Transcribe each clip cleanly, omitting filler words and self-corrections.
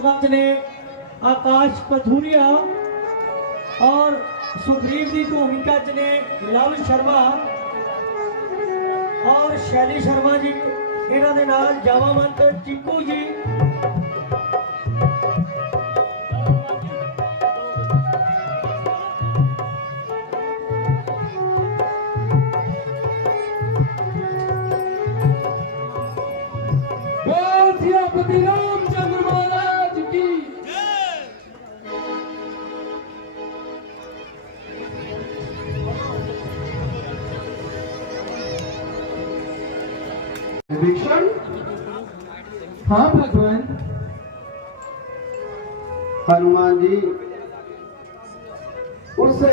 सरपंच ने आकाश कथूरिया और सुग्रीव की भूमिका च ने लव शर्मा और शैली शर्मा जी, इन्हां दे नाल जावावंत चिक्कू जी, रामचंद्र महाराज की विभीषण। हाँ भगवान। हनुमान जी, उससे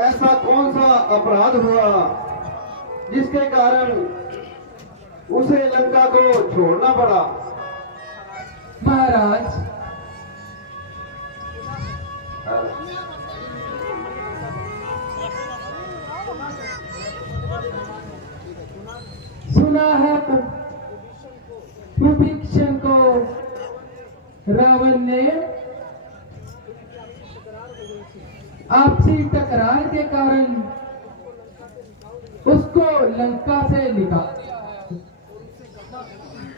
ऐसा कौन सा अपराध हुआ जिसके कारण उसे लंका को छोड़ना पड़ा? महाराज, सुना है विभीषण को रावण ने आपसी टकरार के कारण उसको लंका से निकाल दिया है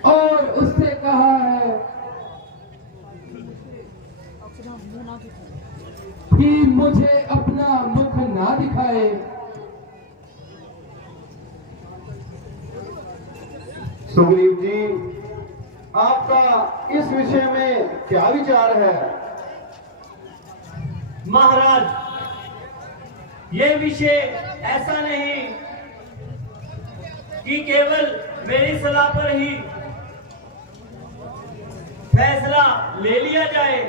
और उससे कहा है कि मुझे अपना मुख ना दिखाए। सुग्रीव जी, आपका इस विषय में क्या विचार है? महाराज, ये विषय ऐसा नहीं कि केवल मेरी सलाह पर ही फैसला ले लिया जाए।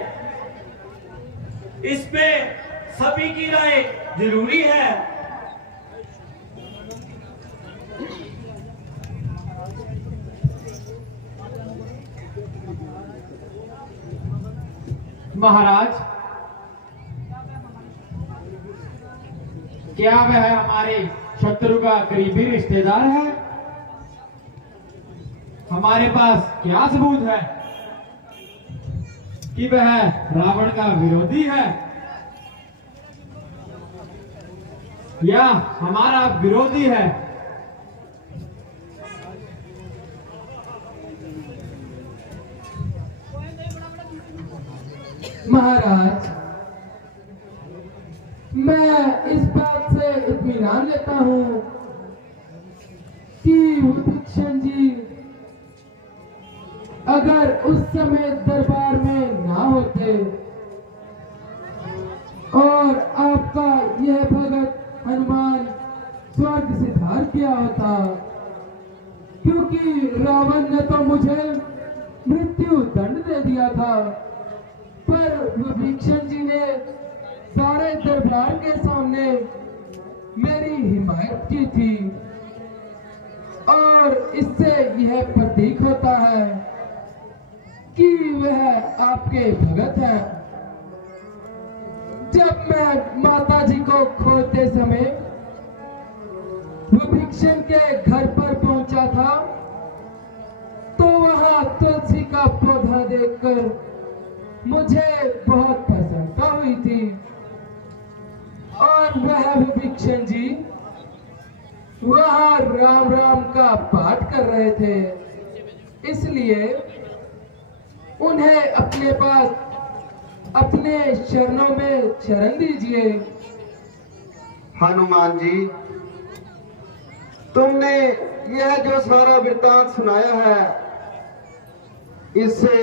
इस पे सभी की राय जरूरी है। महाराज, क्या वह हमारे शत्रु का करीबी रिश्तेदार है? हमारे पास क्या सबूत है कि वह रावण का विरोधी है या हमारा विरोधी है? महाराज, मैं इस बात से इत्मीनान लेता हूं कि विभीषण जी अगर उस समय दरबार में ना होते और आपका यह भगत हनुमान स्वर्ग सिधार किया होता, क्योंकि रावण ने तो मुझे मृत्यु दंड दे दिया था, पर विभीषण जी ने सारे दरबार के सामने मेरी हिमायत की थी और इससे यह प्रतीक होता है कि वह आपके भगत हैं। जब मैं माता जी को खोते समय विभीषण के घर पर पहुंचा था तो वहां तुलसी का पौधा देखकर मुझे बहुत प्रसन्नता हुई थी और वह विभीषण जी वहां राम राम का पाठ कर रहे थे, इसलिए उन्हें अपने पास अपने शरणों में शरण दीजिए। हनुमान जी, तुमने यह जो सारा वृत्तांत सुनाया है, इससे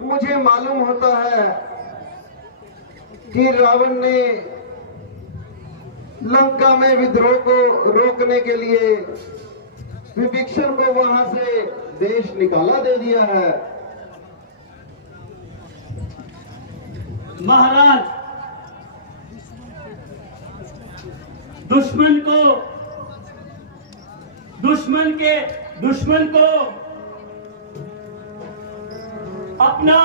मुझे मालूम होता है कि रावण ने लंका में विद्रोह को रोकने के लिए विभीषण को वहां से देश निकाला दे दिया है। महाराज, दुश्मन को अपना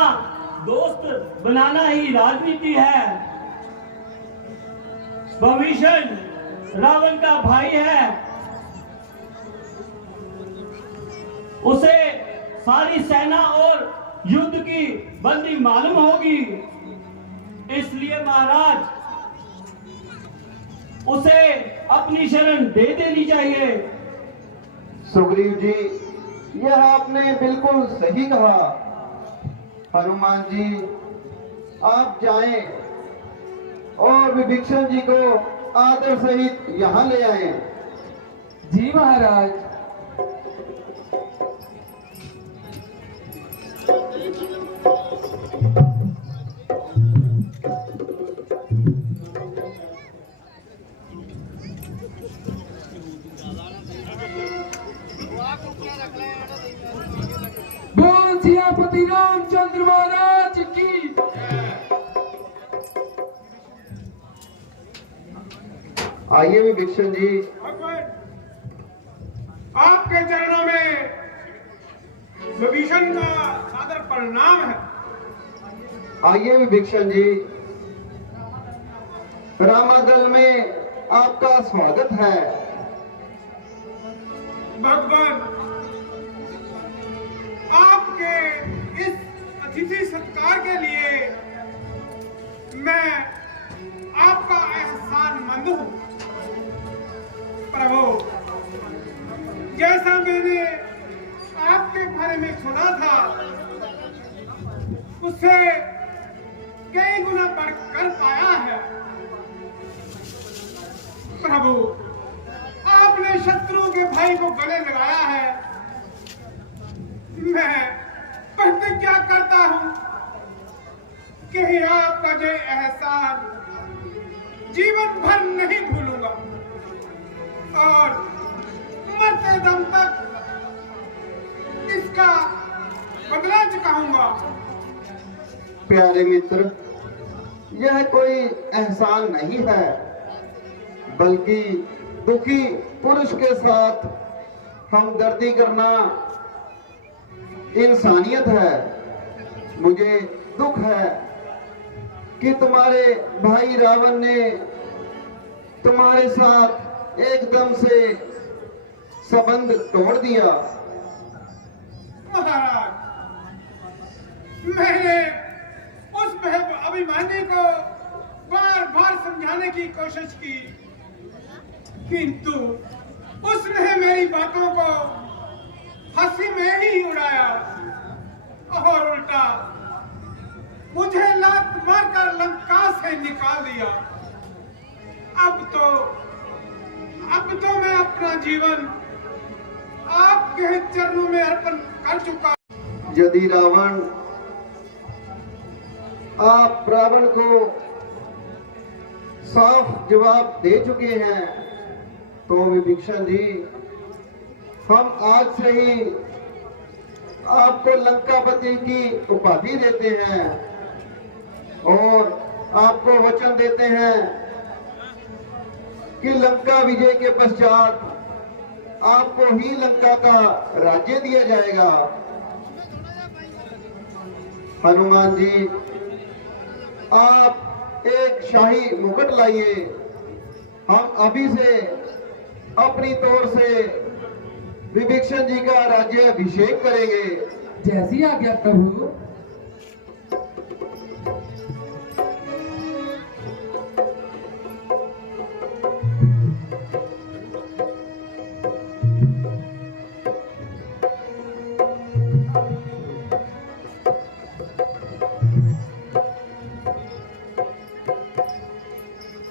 दोस्त बनाना ही राजनीति है। विभीषण रावण का भाई है, उसे सारी सेना और युद्ध की बंदी मालूम होगी, इसलिए महाराज उसे अपनी शरण दे देनी चाहिए। सुग्रीव जी, यह आपने बिल्कुल सही कहा। हनुमान जी, आप जाएं और विभीषण जी को आदर सहित यहाँ ले आए। जी महाराज। बोल सियापति रामचंद्र महाराज की। आइए विभीषण जी। आपके चरणों में विभीषण का सादर प्रणाम है। आइए विभीषण जी, रामादल में आपका स्वागत है। भगवान, आपके इस अतिथि सत्कार के लिए मैं आपका एहसानमंद हूं। प्रभु, जैसा मैंने आपके बारे में सुना था, उससे कई गुना बढ़कर पाया है। प्रभु, आपने शत्रु के भाई को गले लगाया है। मैं प्रतिज्ञा करता हूं कि आपका ये एहसान जीवन भर नहीं भूलूंगा और मरते दम तक इसका बदला चुकाऊंगा। प्यारे मित्र, यह कोई एहसान नहीं है, बल्कि दुखी पुरुष के साथ हमदर्दी करना इंसानियत है। मुझे दुख है कि तुम्हारे भाई रावण ने तुम्हारे साथ एकदम से संबंध तोड़ दिया। महाराज, मैंने उस अभिमानी को बार बार समझाने की कोशिश की, किंतु उसने मेरी बातों को हंसी में ही उड़ाया और उल्टा मुझे लात मारकर लंका से निकाल दिया। अब तो मैं अपना जीवन आपके चरणों में अर्पण कर चुका। यदि आप रावण को साफ जवाब दे चुके हैं, तो विभीषण जी, हम आज से ही आपको लंकापति की उपाधि देते हैं और आपको वचन देते हैं कि लंका विजय के पश्चात आपको ही लंका का राज्य दिया जाएगा। हनुमान जी, आप एक शाही मुकुट लाइए। हम अभी से अपनी तौर से विभीषण जी का राज्य अभिषेक करेंगे। जैसी आज्ञा प्रभु।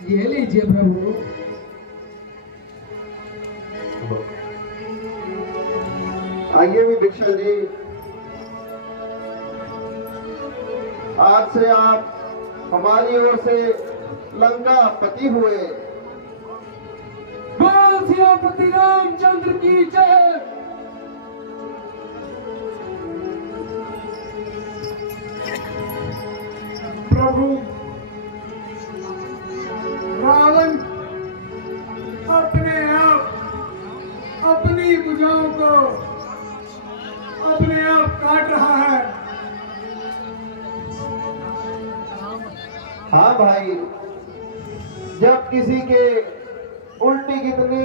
ये लीजिए प्रभु। आइए विभीषण जी, आज से आप हमारी ओर से लंका पति हुए। बोल सियापति रामचंद्र की जय। प्रभु, रावण अपने आप अपनी भुजाओं को अपने आप काट रहा है। हाँ भाई, जब किसी के उल्टी कितनी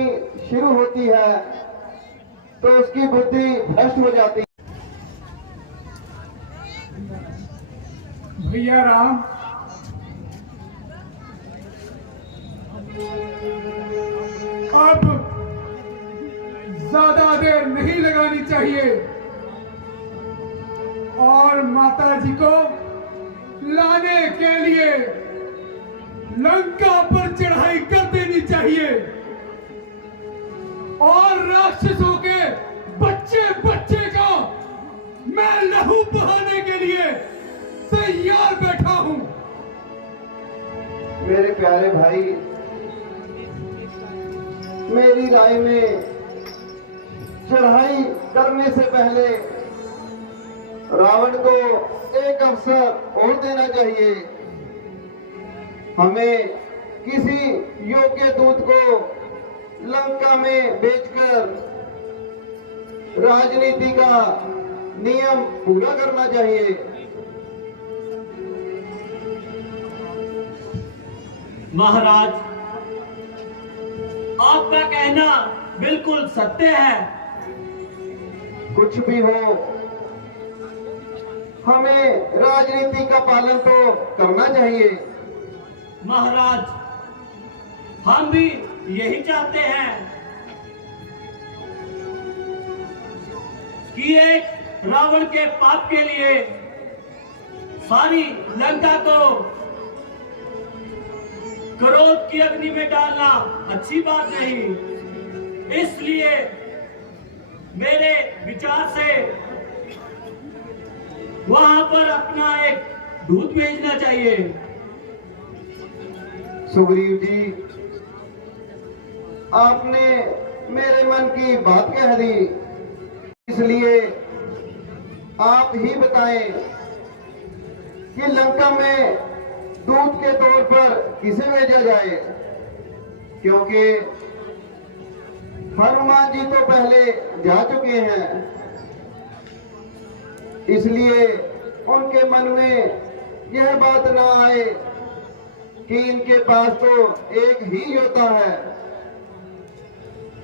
शुरू होती है तो उसकी बुद्धि भ्रष्ट हो जाती है। भैया राम, अब ज्यादा देर नहीं लगानी चाहिए और माता जी को लाने के लिए लंका पर चढ़ाई कर देनी चाहिए और राक्षसों के बच्चे बच्चे का मैं लहू बहाने के लिए तैयार बैठा हूं। मेरे प्यारे भाई, मेरी राय में चढ़ाई करने से पहले रावण को एक अवसर और देना चाहिए। हमें किसी योग्य दूत को लंका में भेजकर राजनीति का नियम पूरा करना चाहिए। महाराज, आपका कहना बिल्कुल सत्य है। कुछ भी हो, हमें राजनीति का पालन तो करना चाहिए। महाराज, हम भी यही चाहते हैं कि एक रावण के पाप के लिए सारी लंका को क्रोध की अग्नि में डालना अच्छी बात नहीं। इसलिए मेरे विचार से वहां पर अपना एक दूत भेजना चाहिए। सुग्रीव जी, आपने मेरे मन की बात कह दी, इसलिए आप ही बताएं कि लंका में दूत के तौर पर किसे भेजा जाए, क्योंकि हनुमान जी तो पहले जा चुके हैं। इसलिए उनके मन में यह बात ना आए कि इनके पास तो एक ही योद्धा है।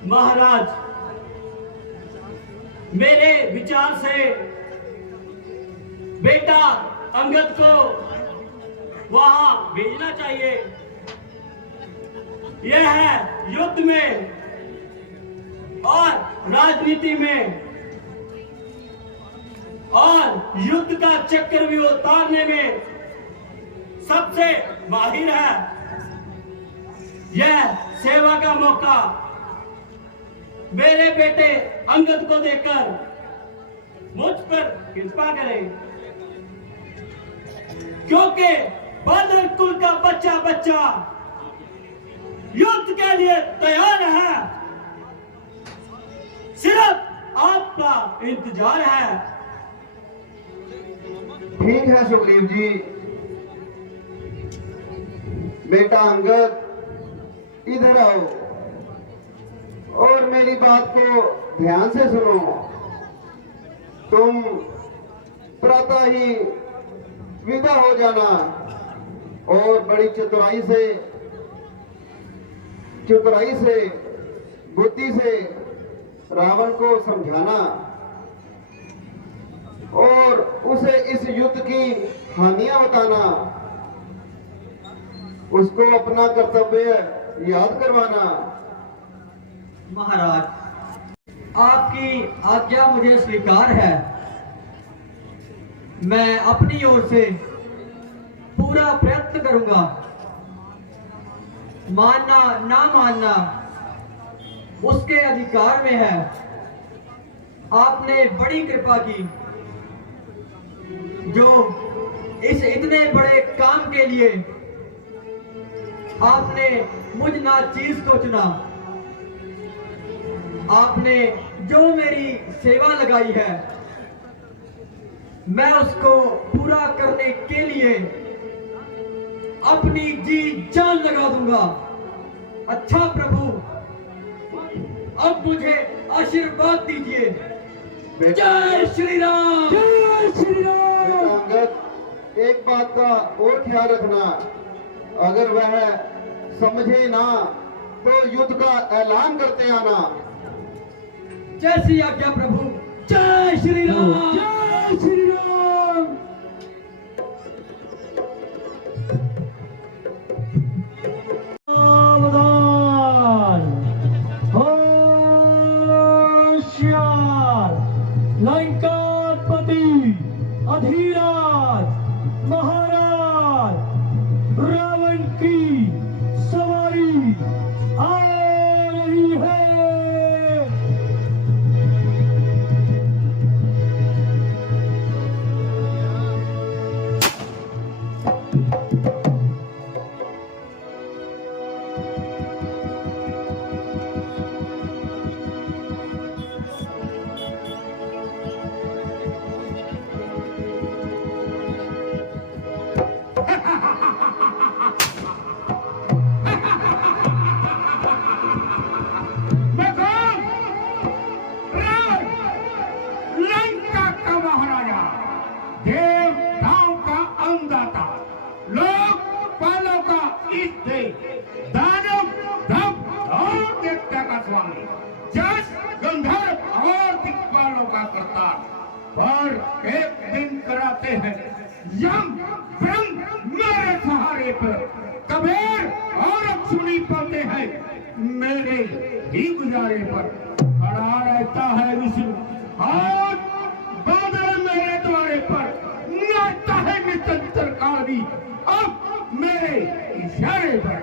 महाराज, मेरे विचार से बेटा अंगद को वहां भेजना चाहिए। यह है युद्ध में और राजनीति में और युद्ध का चक्रव्यूह उतारने में सबसे माहिर है। यह सेवा का मौका मेरे बेटे अंगद को देकर मुझ पर कृपा करें, क्योंकि बादल कुल का बच्चा बच्चा युद्ध के लिए तैयार है। सिर्फ आपका इंतजार है। ठीक है सुग्रीव जी, बेटा अंगद इधर आओ और मेरी बात को ध्यान से सुनो। तुम प्रातः ही विदा हो जाना और बड़ी चतुराई से बुद्धि से रावण को समझाना और उसे इस युद्ध की हानियां बताना, उसको अपना कर्तव्य याद करवाना। महाराज, आपकी आज्ञा मुझे स्वीकार है। मैं अपनी ओर से पूरा प्रयत्न करूंगा। मानना ना मानना उसके अधिकार में है। आपने बड़ी कृपा की जो इस इतने बड़े काम के लिए आपने मुझ नाचीज को चुना। आपने जो मेरी सेवा लगाई है मैं उसको पूरा करने के लिए अपनी जी जान लगा दूंगा। अच्छा प्रभु, अब मुझे आशीर्वाद दीजिए। जय श्री राम, जय श्री राम। अंगद, एक बात का और ख्याल रखना, अगर वह समझे ना तो युद्ध का ऐलान करते आना। जैसी आज्ञा प्रभु। जय श्री राम, जय श्री राम। सुनी पड़ते हैं मेरे ही गुजारे पर खड़ा रहता है विष्णु और बादल मेरे द्वारे पर नाचता है निरंतर काल भी अब मेरे इशारे पर।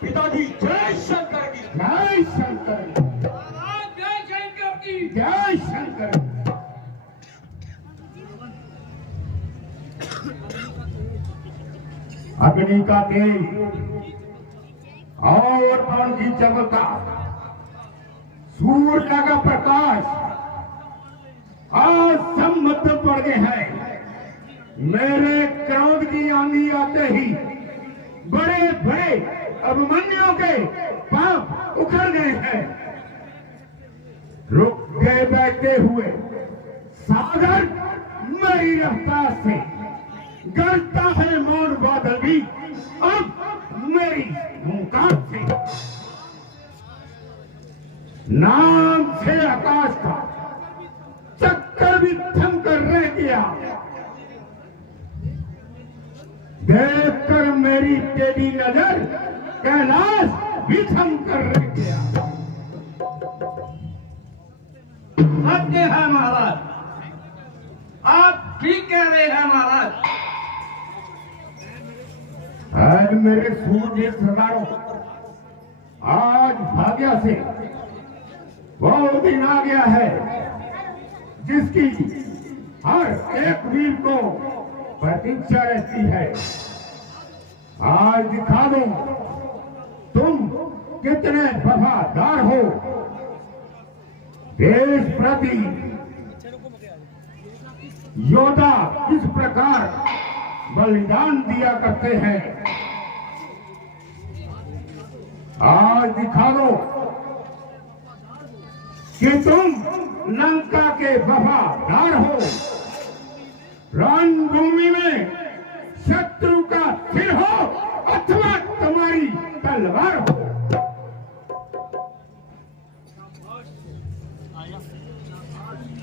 पिताजी जय शंकर की जय शंकर जय शंकर की। जय शंकर। अग्नि का तेज और पवन की चमकता सूर्य का प्रकाश आज सम्मत पड़ गए हैं। मेरे क्रोध की आंधी आते ही बड़े बड़े अभिमन्युओं के पाप उखड़ गए हैं। रुक गए बैठे हुए सागर मेरी रफ्तार से गरजता है मौन बादल भी अब मेरी हुंकार से। नाम से आकाश का चक्कर भी थम कर रह गया। देखकर मेरी टेढ़ी नजर कैलाश भी थम कर रह गया। सत्य है महाराज, आप ठीक कह रहे हैं महाराज। आज मेरे सूर्य सरदारों आज भाग्य से वो दिन आ गया है जिसकी हर एक वीर को प्रतीक्षा रहती है। आज दिखा दो तुम कितने वफादार हो। देश प्रति योद्धा किस प्रकार बलिदान दिया करते हैं। आज दिखा दो कि तुम लंका के वफादार हो। रणभूमि में शत्रु का सिर हो अथवा तुम्हारी तलवार हो।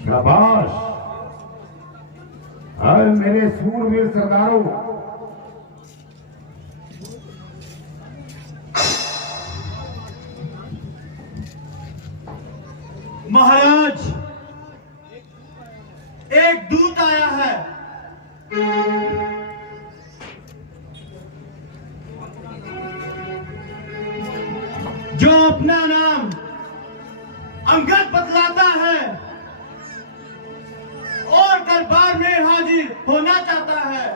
शाबाश। और मेरे सूरवीर सरदारों महाराज, एक दूत आया है। जो अपना नाम अंगद बतलाता है और दरबार में हाजिर होना चाहता है।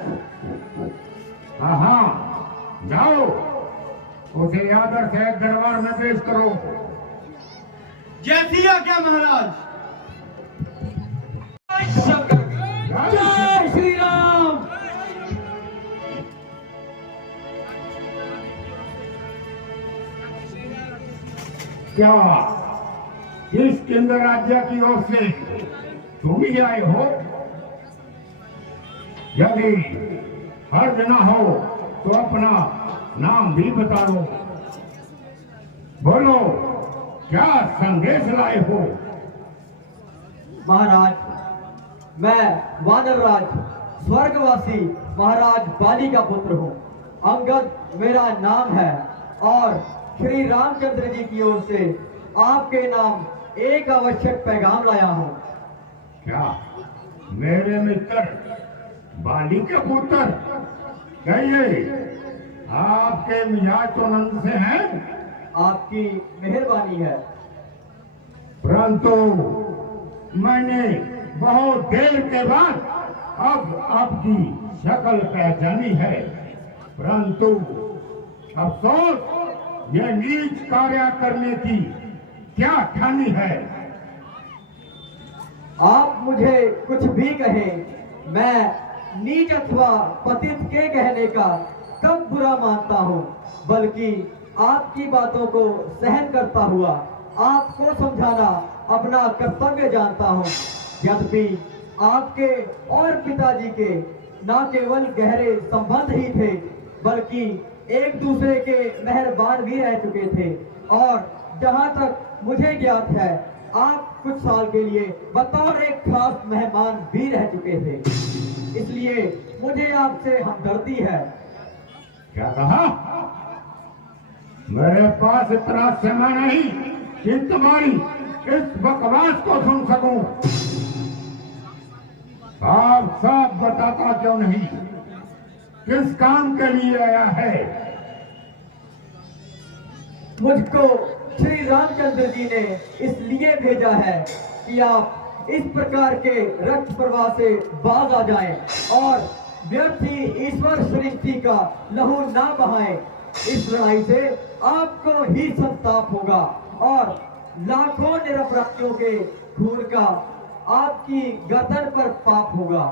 हाँ, जाओ उसे आदर से दरबार में पेश करो। जैसी आज्ञा महाराज। जय श्री राम। क्या इस केंद्र राज्य की ओर से तुम ही आए हो? यदि हर्ज न हो तो अपना नाम भी बता दो। बोलो क्या संदेश लाए हो? महाराज, मैं वानरराज स्वर्गवासी महाराज बाली का पुत्र हूँ। अंगद मेरा नाम है और श्री रामचंद्र जी की ओर से आपके नाम एक आवश्यक पैगाम लाया हूँ। क्या मेरे मित्र बाली के पुत्र? कहिए, आपके मिजाज तो नंद से हैं। आपकी मेहरबानी है। परंतु मैंने बहुत देर के बाद अब आपकी शक्ल पहचानी है। परंतु अफसोस यह नीच कार्य करने की क्या ठानी है? आप मुझे कुछ भी कहें, मैं नीच अथवा पतित के कहने का कब बुरा मानता हूँ, बल्कि आपकी बातों को सहन करता हुआ आपको समझाना अपना कर्तव्य जानता हूँ। यद्यपि आपके और पिताजी के न केवल गहरे संबंध ही थे, बल्कि एक दूसरे के मेहरबान भी रह चुके थे। और जहाँ तक मुझे ज्ञात है, आप कुछ साल के लिए बतौर एक खास मेहमान भी रह चुके थे। इसलिए मुझे आपसे हमदर्दी है। क्या कहा? मेरे पास इतना समय नहीं कि तुम्हारी इस बकवास को सुन सकूं। आप सब बताता क्यों नहीं? किस काम के लिए आया है? मुझको श्री रामचंद्र जी ने इसलिए भेजा है कि आप इस प्रकार के रक्त प्रवाह से बाज आ जाएं और व्यर्थी ईश्वर सृष्टि का लहू ना बहाएं। इस लड़ाई से आपको ही संताप होगा और लाखों निरपराधियों के खून का आपकी गर्दन पर पाप होगा।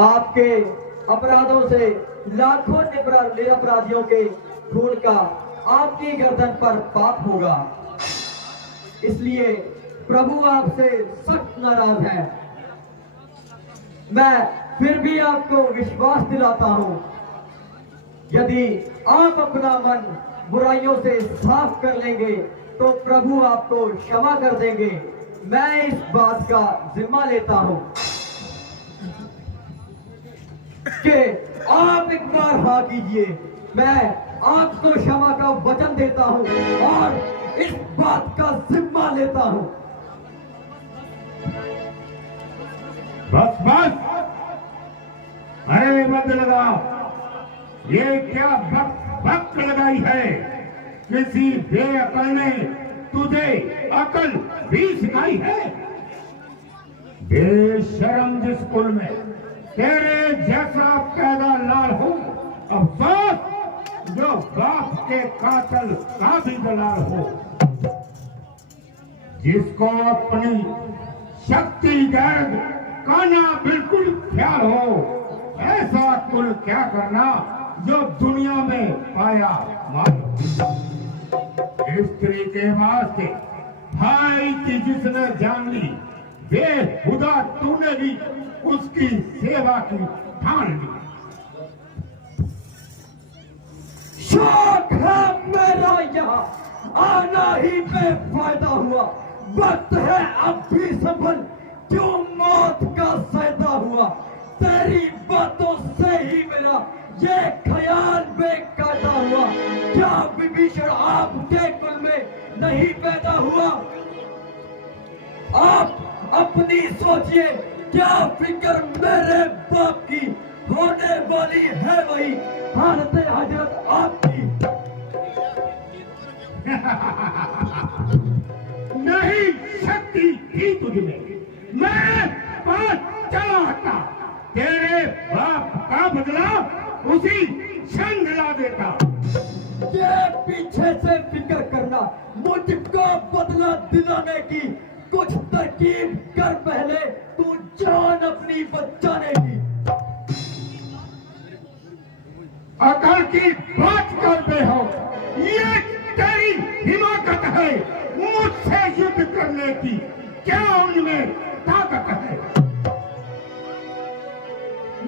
आपके अपराधों से लाखों निरपराधियों के खून का आपकी गर्दन पर पाप होगा। इसलिए प्रभु आपसे सख्त नाराज है। मैं फिर भी आपको विश्वास दिलाता हूं, यदि आप अपना मन बुराइयों से साफ कर लेंगे तो प्रभु आपको क्षमा कर देंगे। मैं इस बात का जिम्मा लेता हूं कि आप एक बार हाँ कीजिए। मैं आपको क्षमा का वचन देता हूं और इस बात का जिम्मा लेता हूं। बस बस, अरे मत लगाओ। ये क्या बक लगाई है? किसी बेअकल ने तुझे अकल भी सिखाई है? बेशरम, जिस कुल में तेरे जैसा पैदा लाल हो, अफसोस जो बाप के कातल का भी दलाल हो। जिसको अपनी शक्ति गर्द का ना बिल्कुल ख्याल हो, ऐसा कुल क्या करना जो दुनिया में पाया मानो। स्त्री के वास्ते भाई की जिसने जान ली, बेहुदा तूने भी उसकी सेवा की ठान ली। शौक है मेरा यहाँ आना ही बेफायदा हुआ। वक्त है अब भी संभल, क्यों मौत का सैदा हुआ। तेरी बातों से ही मेरा ये ख्याल बेकायदा हुआ। क्या विभीषण आपके कुल में नहीं पैदा हुआ? आप अपनी सोचिए, क्या फिक्र मेरे बाप की होने वाली है वही हालत हजरत आपकी। नहीं शक्ति थी तुझमें, मैं पास चला आता, तेरे बाप का बदला उसी क्षण दिला देता। ये पीछे से फिक्र करना, मुझको बदला दिलाने की कुछ तरकीब कर, पहले तू जान अपनी बचाने की। अकल की बात करते हो, ये तेरी हिमाकत है। मुझसे युद्ध करने की क्या उनमें ताकत है?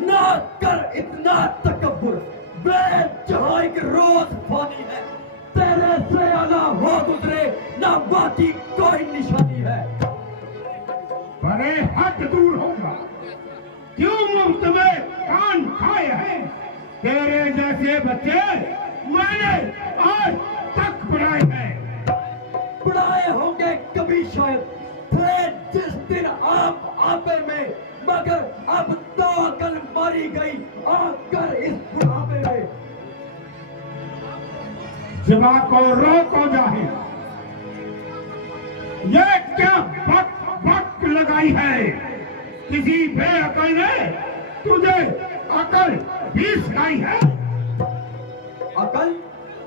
ना कर इतना तकब्बुर, बेजहां एक रोज फानी है। तेरे से आला हो गुजरे ना बाकी कोई निशानी है। बड़े हद दूर होगा, क्यों मुफ्त में कान खाए हैं? तेरे जैसे बच्चे मैंने आज तक पढ़ाए हैं। पढ़ाए होंगे कभी शायद थे जिस दिन आप आपे में, मगर अब तो अकल मारी गई आकर इस बुढ़ापे में। जवा को रोको जाहिर, ये क्या बक लगाई है? किसी बेअकल ने तुझे अकल भी सिखाई है?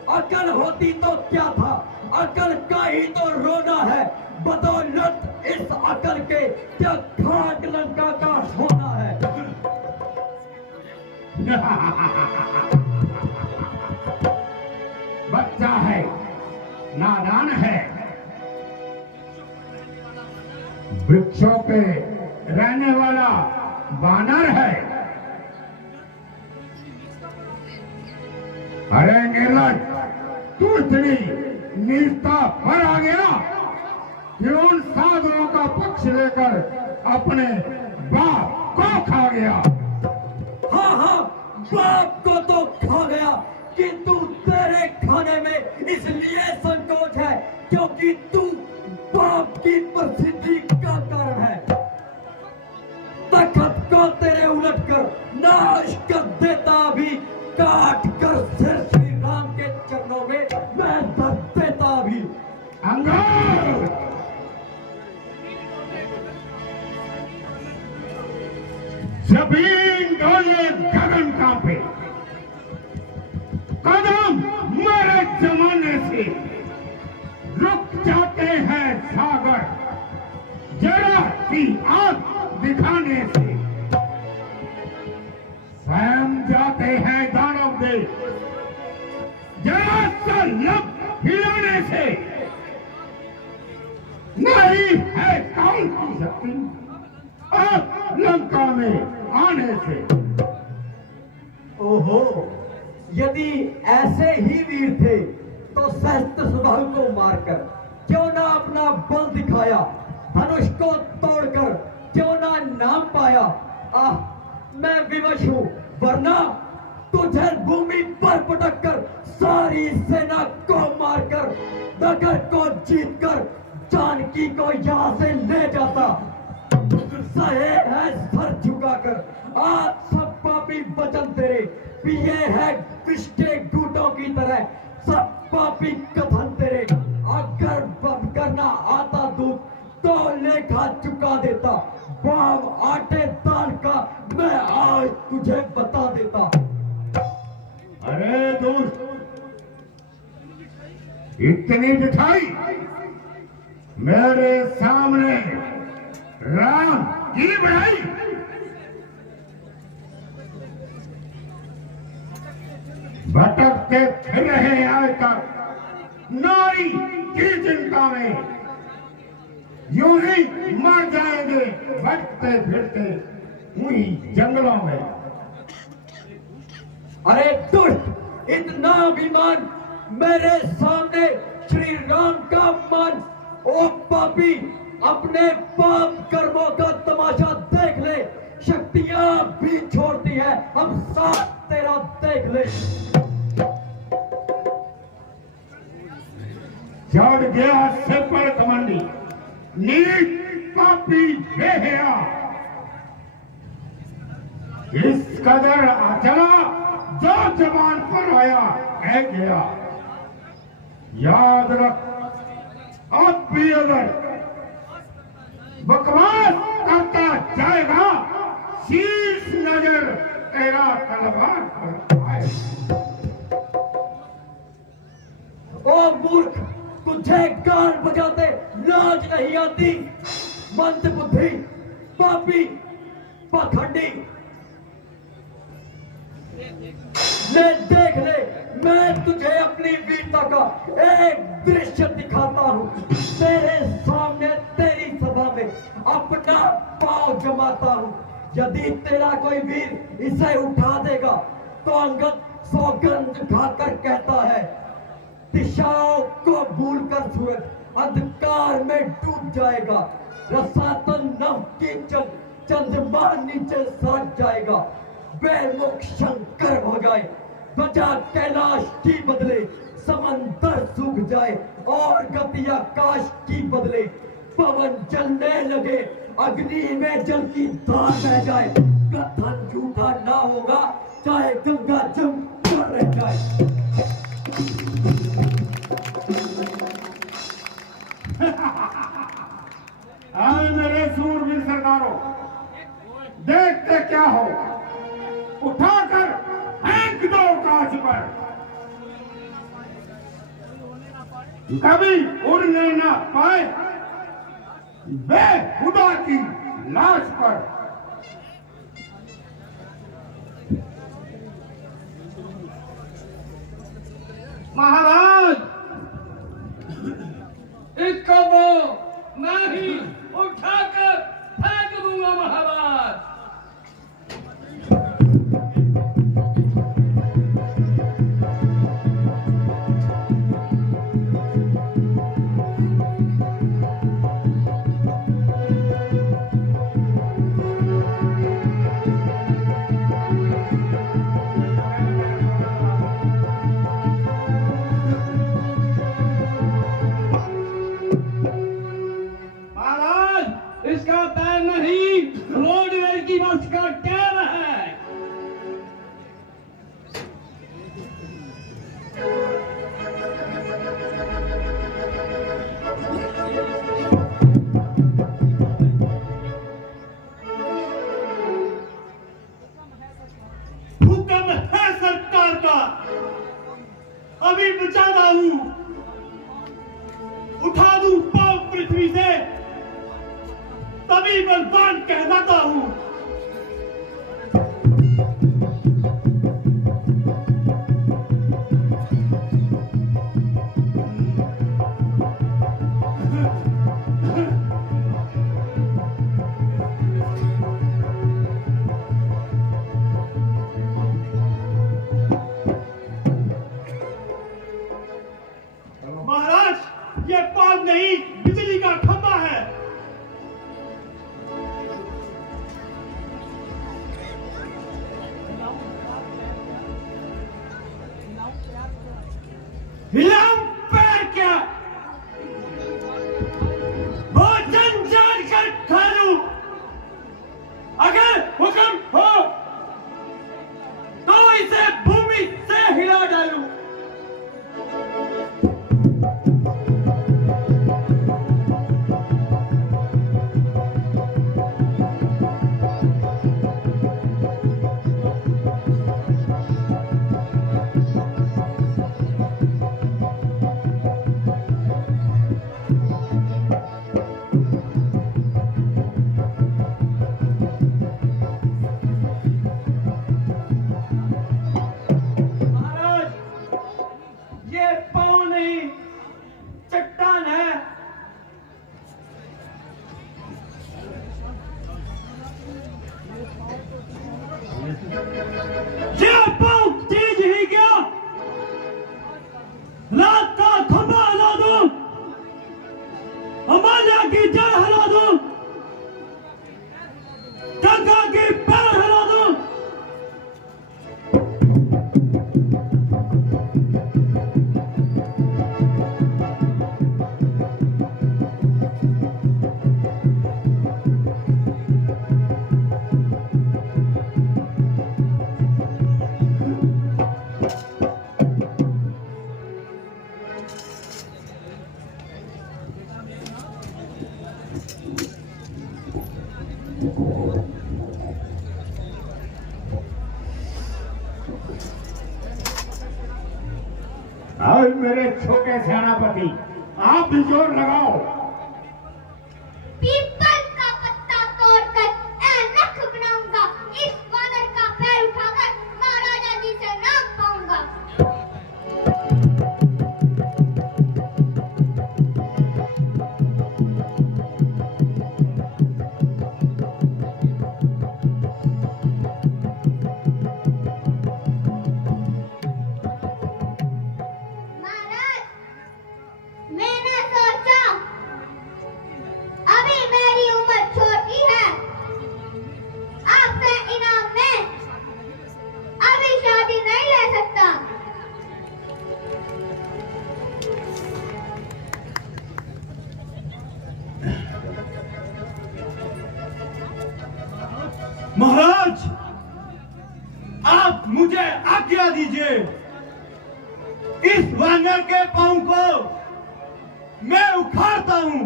अकल होती तो क्या था, अकल का ही तो रोना है। बदौलत इस अकल के क्या खाक लंका का होना है। बच्चा है, नादान है, वृक्षों पे रहने वाला बानर है। अरे निर्लज, तू इतनी नीचता पर आ गया कि उन साधुओं का पक्ष लेकर अपने बाप को खा गया। हाँ हाँ, बाप को तो खा गया, किंतु तेरे खाने में इसलिए संकोच है क्योंकि तू बाप की प्रसिद्धि का कारण है। तखत को तेरे उलट कर नाश कर देता, भी काट कर सिर श्री राम के चरणों में मैं धर देता भी। अंगार जमीन डोले गगन कांपे, कदम मेरे जमाने से रुक जाते हैं सागर, जरा की आग दिखाने से स्वयं जाते हैं दानव देश, जरा सा लब हिलाने से नहीं है कौन की शक्ति अब लंका में आने से। ओहो, यदि ऐसे ही वीर थे तो सहस्त्र सुबह को मारकर क्यों ना अपना बल दिखाया, धनुष को तोड़कर क्यों ना नाम पाया। आह, मैं विवश हूँ, वरना तुझे भूमि पर पटक कर सारी सेना को मारकर नगर को जीतकर जानकी को यहाँ से ले जाता। सहे है सर झुकाकर आज सब पापी वचन तेरे, पिए है विष के घूंटों की तरह सब पापी कथन तेरे। अगर बब करना आता दूध तो लेखा चुका देता, भाव आटे दाल का मैं आज तुझे बता देता। अरे दोस्त, इतनी मिठाई मेरे सामने राम की बढ़ाई। भटकते फिर रहे आज तक नारी की चिंता में, यूं ही मर जाएंगे भटकते फिरते उन्हीं जंगलों में। अरे दुष्ट, इतना अभिमान मेरे सामने श्री राम का मान। ओ पापी, अपने पाप कर्मों का तमाशा देख ले, शक्तियां भी छोड़ती है, हम साथ तेरा देख ले। चढ़ गया सिर पर कमंडी, नीच पापी बेहया, इस कदर चला जो जबान पर आया कह गया। याद रख, अब भी अगर बकवास करता जाएगा, शीर्ष नजर तेरा तलवार पर आए। ओ मूर्ख, तुझे गाल बजाते लाज नहीं आती, मंद बुद्धि, पापी, पाखंडी। ले देख ले, मैं तुझे अपनी वीरता का एक दृश्य दिखाता हूँ। तेरे सामने तेरी सभा में अपना पांव जमाता हूँ। यदि तेरा कोई वीर इसे उठा देगा तो अंगद सौगंध खाकर कहता है, दिशाओं को भूलकर सूरज अंधकार में डूब जाएगा, रसातन नव की चंद्रमा नीचे सरक जाएगा, बेमुख शंकर हो जाए, त्वचा कैलाश की बदले समंदर सूख जाए और गति आकाश की बदले पवन जलने लगे, अग्नि में जल की धार बह जाए। कथन झूठा ना होगा, चाहे गंगा जम पर रह जाए। आए मेरे सूरवीर सरदारों, देखते क्या हो, उठाकर फेंक दो आकाश पर, कभी उड़ने ना पाए बेहुदा की लाश पर। महाराज, इसको वो मैं ही उठाकर फेंक दूंगा महाराज। तभी बलवान कहलाता हूँ। महाराज, ये बात नहीं, बिजली का खंभा है। हिलाऊं पैर क्या? भोजन जान कर खा लूं। अगर हुक्म हो तो इसे भूमि से हिला डालूं। ये पाँव नहीं, चट्टान है। ये पाँव चीज ही क्या? रात का खंभा हिला दूं, अमाल्या की जड़ हिला दूं, गंगा की पैर हिला दूं। और मेरे छोटे सेनापति, आप भी जोर लगाओ। पीपल का पत्ता तोड़कर ऐनक बनाऊंगा। इस वानर का पैर उठाकर महाराजा जी से नाम पाऊंगा। महाराज, मैंने सोचा अभी मेरी उम्र छोटी है, आपसे इनाम में अभी शादी नहीं ले सकता। महाराज, आप मुझे आज्ञा दीजिए। इस वानर के पांव को मैं उखाड़ता हूं।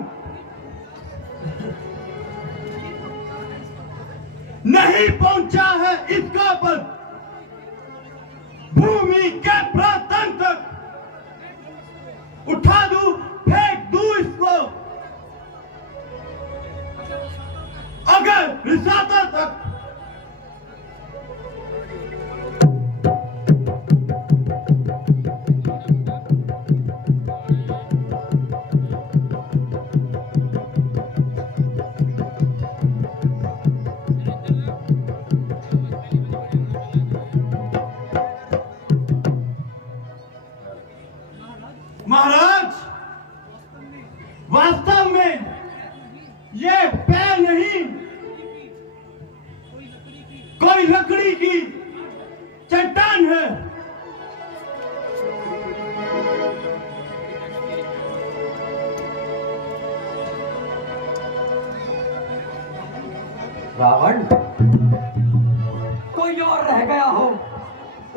नहीं पहुंचा है इसका पद भूमि के प्रांतन तक। उठा दूं, फेंक दूं इसको अगर रिसाता तक। महाराज, वास्तव में ये पैर नहीं, कोई लकड़ी की चट्टान है। रावण, कोई और रह गया हो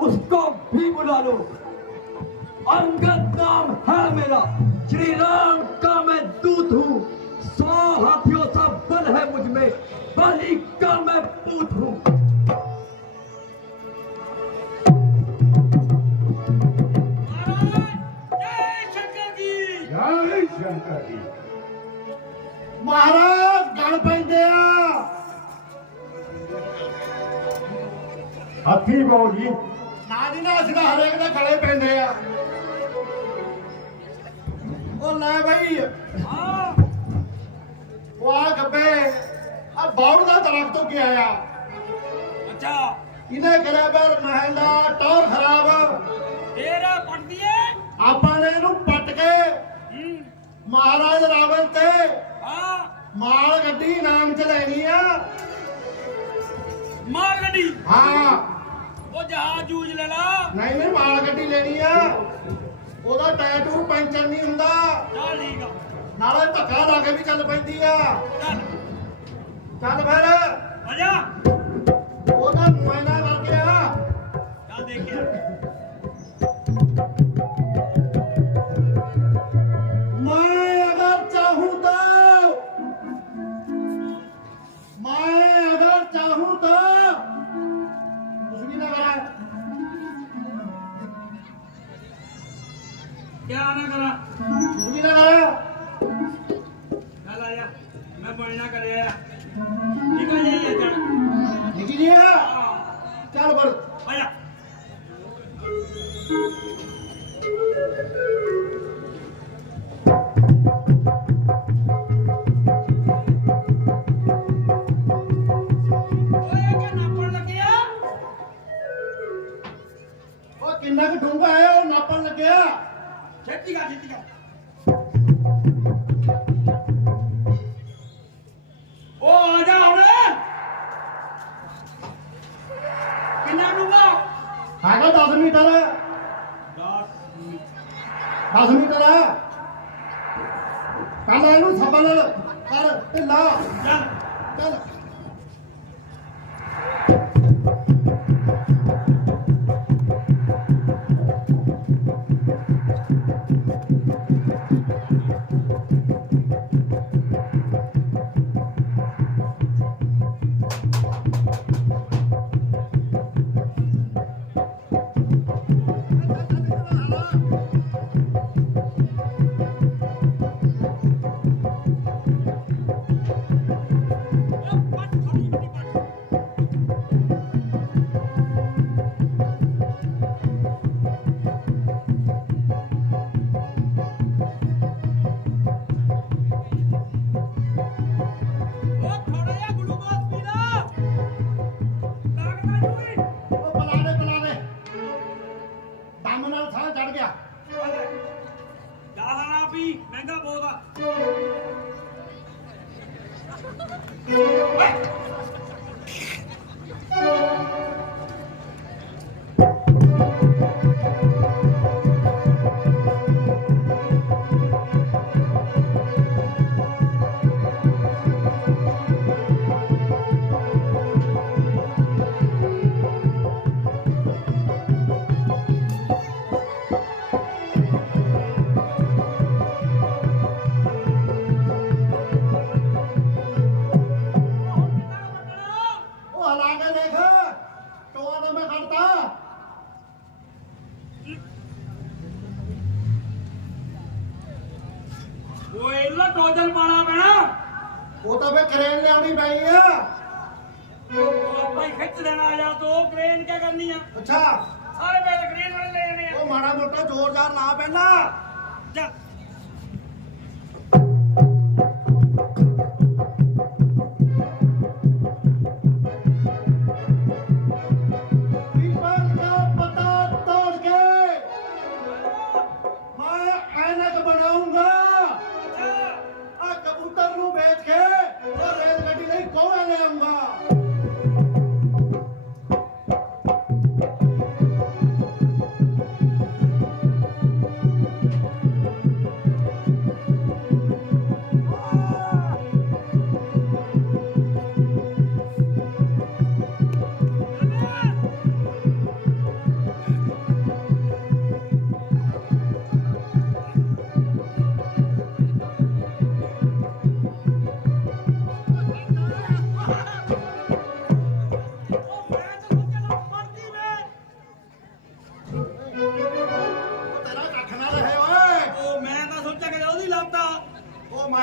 उसको भी बुला लो। अंगद नाम है मेरा, श्री राम का मैं दूत हूँ। 100 हाथियों सा बल है मुझ में, बलि का मैं पूत हूँ। जय शंकर जी। महाराज, ਗਲ ਪੈਂਦੇ ਆ। ਹੱਥੀ ਪਾਓ ਜੀ। ਨਾ ਜੀ ਨਾ, ਅਸੀਂ ਤਾਂ ਹਰੇਕ ਦੇ ਗਲੇ ਪੈਂਦੇ ਆ। ਉਹ ਲੈ ਬਈ ਉਹ ਆ ਗੱਬੇ ਆ ਬੌੜ ਦਾ ਦਰਖਤ ਤੋਂ ਗਿਆ ਆ। ਅੱਛਾ ਇਹਨੇ ਕਰਿਆ ਪਰ ਮਹਿਲ ਦਾ ਟੌਰ ਖਰਾਬ। ਤੇਰਾ ਪੜਦੀ ਏ ਆਪਾਂ ਨੇ ਇਹਨੂੰ ਪੱਟ ਕੇ ਮਹਾਰਾਜ ਰਾਵਣ ਤੇ ਹਾਂ ਮਾਲ ਗੱਡੀ ਨਾਮ ਚ ਲੈਣੀ ਆ। ਮਾਰ ਗੱਡੀ ਹਾਂ ਉਹ ਜਹਾਜ਼ ਜੂਝ ਲੈ ਲਾ ਨਹੀਂ ਨਹੀਂ, ਮਾਲ ਗੱਡੀ ਲੈਣੀ ਆ। ਉਹਦਾ ਟਾਇਰ ਪੈਂਚਰ ਨਹੀਂ ਹੁੰਦਾ, ਚੱਲ ਠੀਕ ਆ ਨਾਲੇ ਧੱਕਾ ਲਾ ਕੇ ਵੀ ਚੱਲ ਪੈਂਦੀ ਆ। ਚੱਲ ਚੱਲ ਫਿਰ ਆ ਜਾ ਉਹਦਾ ਮੁਆਇਨਾ ਕਰਕੇ ਆ। ਚੱਲ ਦੇਖਿਆ मैं अगर चाहूं तो कुछ भी ना करा। क्या ना करा कुछ भी ना करा। ਚੱਲ ਆ ਜਾ ਮੈਂ ਬਣਨਾ ਕਰਿਆ ਨਿਕਲ ਜਾਈਏ ਚੱਲ निकल गया चल पर ਆ ਜਾ ਓਏ ਕਿ ਨਾਪਣ ਲੱਗਿਆ वो किन्ना क ढूंगा है और नापन लग गया। ਛੇਤੀ ਕਰ ਉਹ ਆ ਜਾ ਹੁਣ ਕਿੰਨਾ ਡੂੰਗਾ हैगा 10 मीटर 10 मीटर है। कल ਇਹਨੂੰ ਸਬਲ ਕਰ ਢਿੱਲਾ ਚੱਲ ਚੱਲ। ਮਹਿੰਗਾ ਬਹੁਤ ਆ ਉਹ ਹਲਾ ਕੇ ਦੇਖ ਟੋਆ ਤਾਂ ਮੈਂ ਕੱਢਤਾ। ਓਏ ਇਹਦਾ ਟੋਜਲ ਪਾਣਾ ਪੈਣਾ ਉਹ ਤਾਂ ਫੇ ਕਰੇਨ ਲਿਆਉਣੀ ਪੈਣੀ ਆ। ਉਹ ਆਪਾਂ ਹੀ ਖਿੱਚ ਦੇਣਾ ਆ ਜਾ ਤੋ ਕ੍ਰੇਨ ਕਿਆ ਕਰਨੀ ਆ ਅੱਛਾ ਸਾਰੇ ਪੈਸੇ ਕ੍ਰੇਨ ਵਾਲੇ ਲੈ ਜਾਣੇ ਆ ਉਹ ਮਾੜਾ ਮੋਟਾ ਜ਼ੋਰਦਾਰ ਲਾ ਪਹਿਲਾਂ। ਜਾ पीपल का पत्ता तोड़ के मैं ऐनक बनाऊंगा। आ कबूतर नू बेच के और रेलगाड़ी नहीं कौन ले आऊंगा।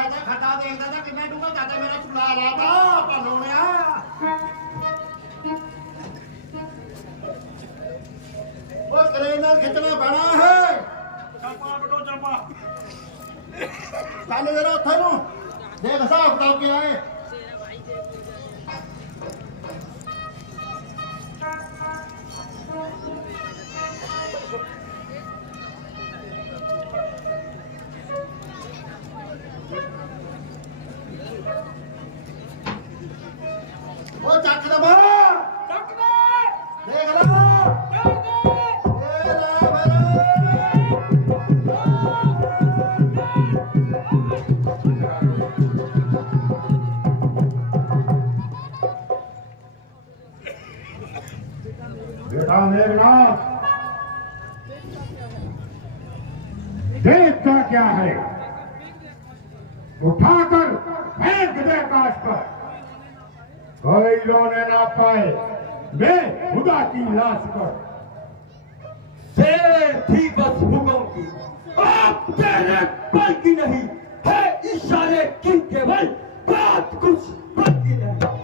चाचा खटा देखता था कितना डूंगा चाचा मेरा चुला रहा था पलोड़िया वो क्रेनर खिंचना बड़ा है चंपा बेटो चंपा चालू जरा उठा लो देख साहब किताब की आए वो चक दबा देख लो बेटा मेघनाथ देखता क्या है उठाकर फेंक दे काश पर कोई रोने ना पाए बे खुदा की लाश पर देर थी बस हुक्म की आप तेरे बल की नहीं है इशारे की केवल बात कुछ बल की नहीं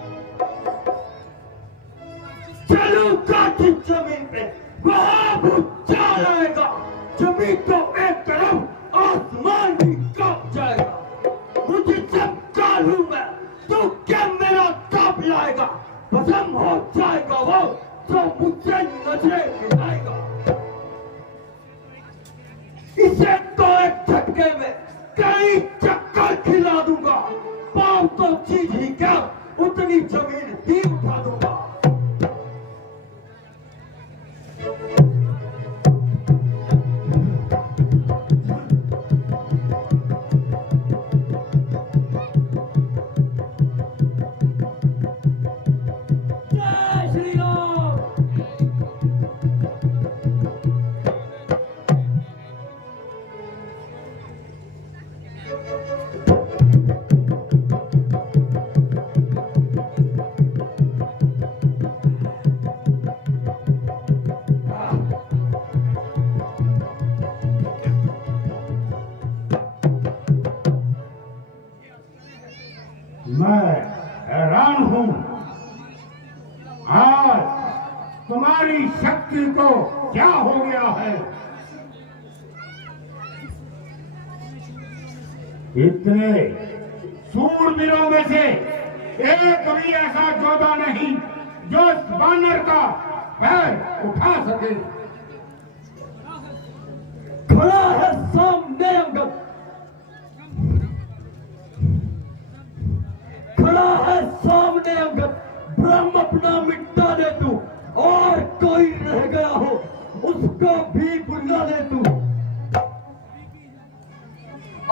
चलो काठी जमीन पे वहां भूचाल आएगा जमीन तो एक तरफ आसमान भी कांप जाएगा मुझे जब कालू मैं तो क्या मेरा ताप लाएगा भस्म हो जाएगा वो जो मुझसे नजरें मिलाएगा इसे तो एक झटके में कई चक्कर खिला दूंगा पाँव तो चीज ही क्या उतनी जमीन ही उठा दूंगा जय श्री राम मैं हैरान हूं आज तुम्हारी शक्ति को क्या हो गया है इतने सूरवीरों में से एक भी ऐसा योद्धा नहीं जो इस बानर का पैर उठा सके खड़ा है सामने अंगद खड़ा है सामने अंगद ब्रह्म अपना मिटा दे तू और कोई रह गया हो उसको भी बुला ले तू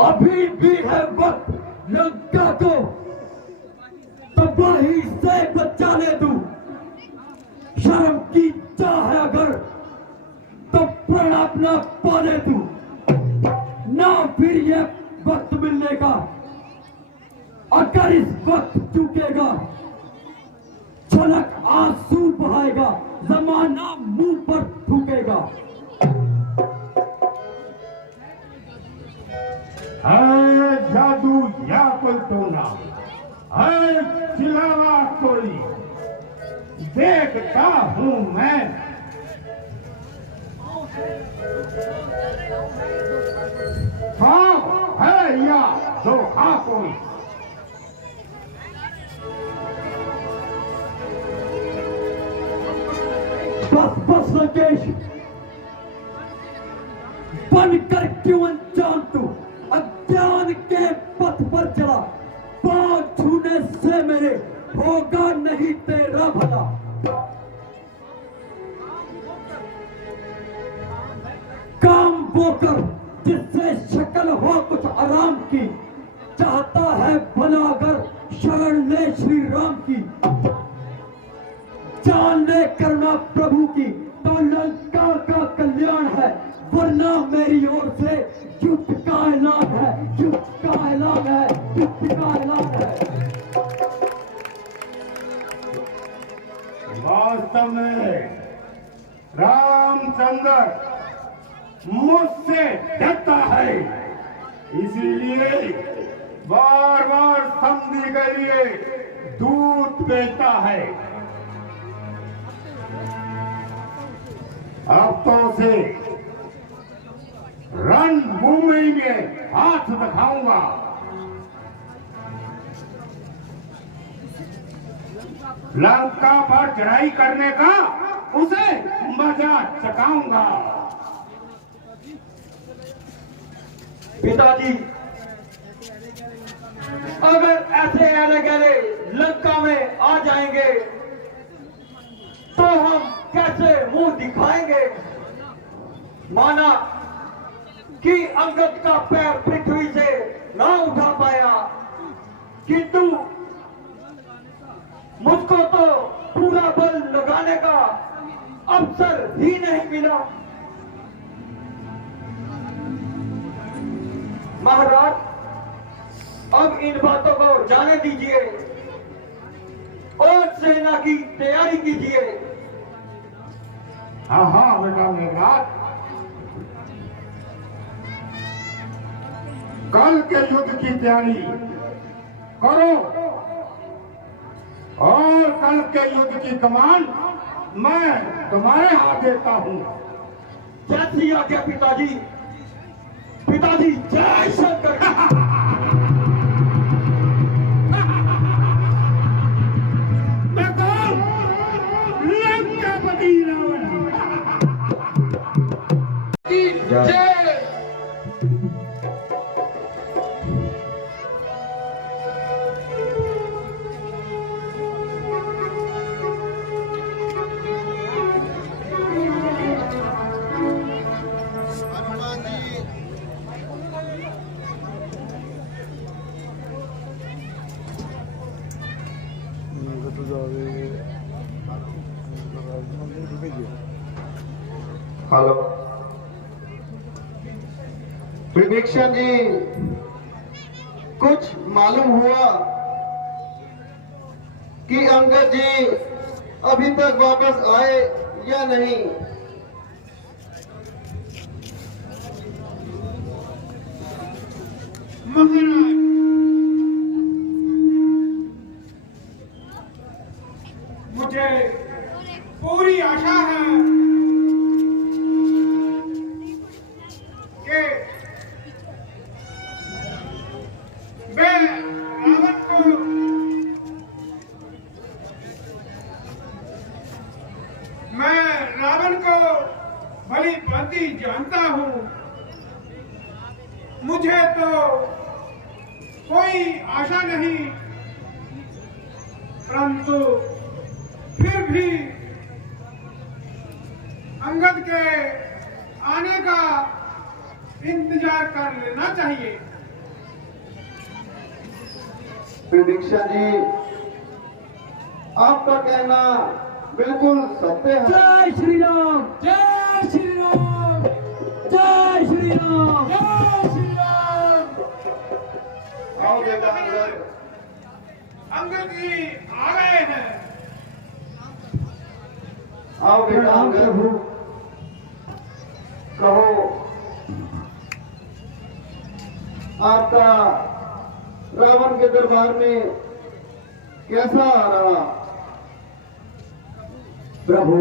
अभी भी है वक्त लंका को तबाही से बचा ले तू शर्म की चाह अगर तो प्रण अपना पाले तू ना फिर ये वक्त मिलने का अगर इस वक्त चूकेगा छलक आंसू बहाएगा जमाना मुंह पर थूकेगा है जादू या कोई टोना है चिलावा कोई देखता हूं मैं हाँ है या धोखा कोई बस लंकेश बनकर क्यों अनजान तू अज्ञान के पथ पर चला पांव छूने से मेरे होगा नहीं तेरा भला काम वो कर जिससे शक्ल हो कुछ आराम की चाहता है भला अगर शरण ले श्री राम की जान ले करुणा प्रभु की तो लंका का कल्याण है वरना मेरी ओर से युद्ध का ऐलान है युद्ध का ऐलान है युद्ध का ऐलान है वास्तव में रामचंद्र मुझसे डरता है इसीलिए बार बार समझी के लिए दूध बेचता है। अब तो उसे रणभूमि में हाथ दिखाऊंगा। लंका पर चढ़ाई करने का उसे मजा चखाऊंगा। पिताजी, अगर ऐसे आने गहरे लंका में आ जाएंगे तो हम कैसे मुंह दिखाएंगे? माना कि अंगद का पैर पृथ्वी से ना उठा पाया, किंतु मुझको तो पूरा बल लगाने का अवसर ही नहीं मिला। महाराज, अब इन बातों को जाने दीजिए और सेना की तैयारी कीजिए। हाँ हाँ बेटा मेघनाथ, कल के युद्ध की तैयारी करो और कल के युद्ध की कमान मैं तुम्हारे हाथ देता हूँ। जैसी आज्ञा पिताजी। पिताजी, जय शंकर। लंकापति रावण जय। हेलो विभीषण जी, कुछ मालूम हुआ कि अंगद जी अभी तक वापस आए या नहीं? महाराज, मुझे पूरी आशा है कि मैं रावण को भली भांति जानता हूँ। मुझे तो कोई आशा नहीं, परंतु फिर भी अंगद के आने का इंतजार कर लेना चाहिए। विभीषण जी, आपका कहना बिल्कुल सत्य है। जय श्री राम, जय श्री राम, जय श्री राम, जय श्री राम। आओ बेटा अंगद। अंगद जी आ गए हैं। आओ बेटा अंगद, कहो आपका रावण के दरबार में कैसा रहा? प्रभु,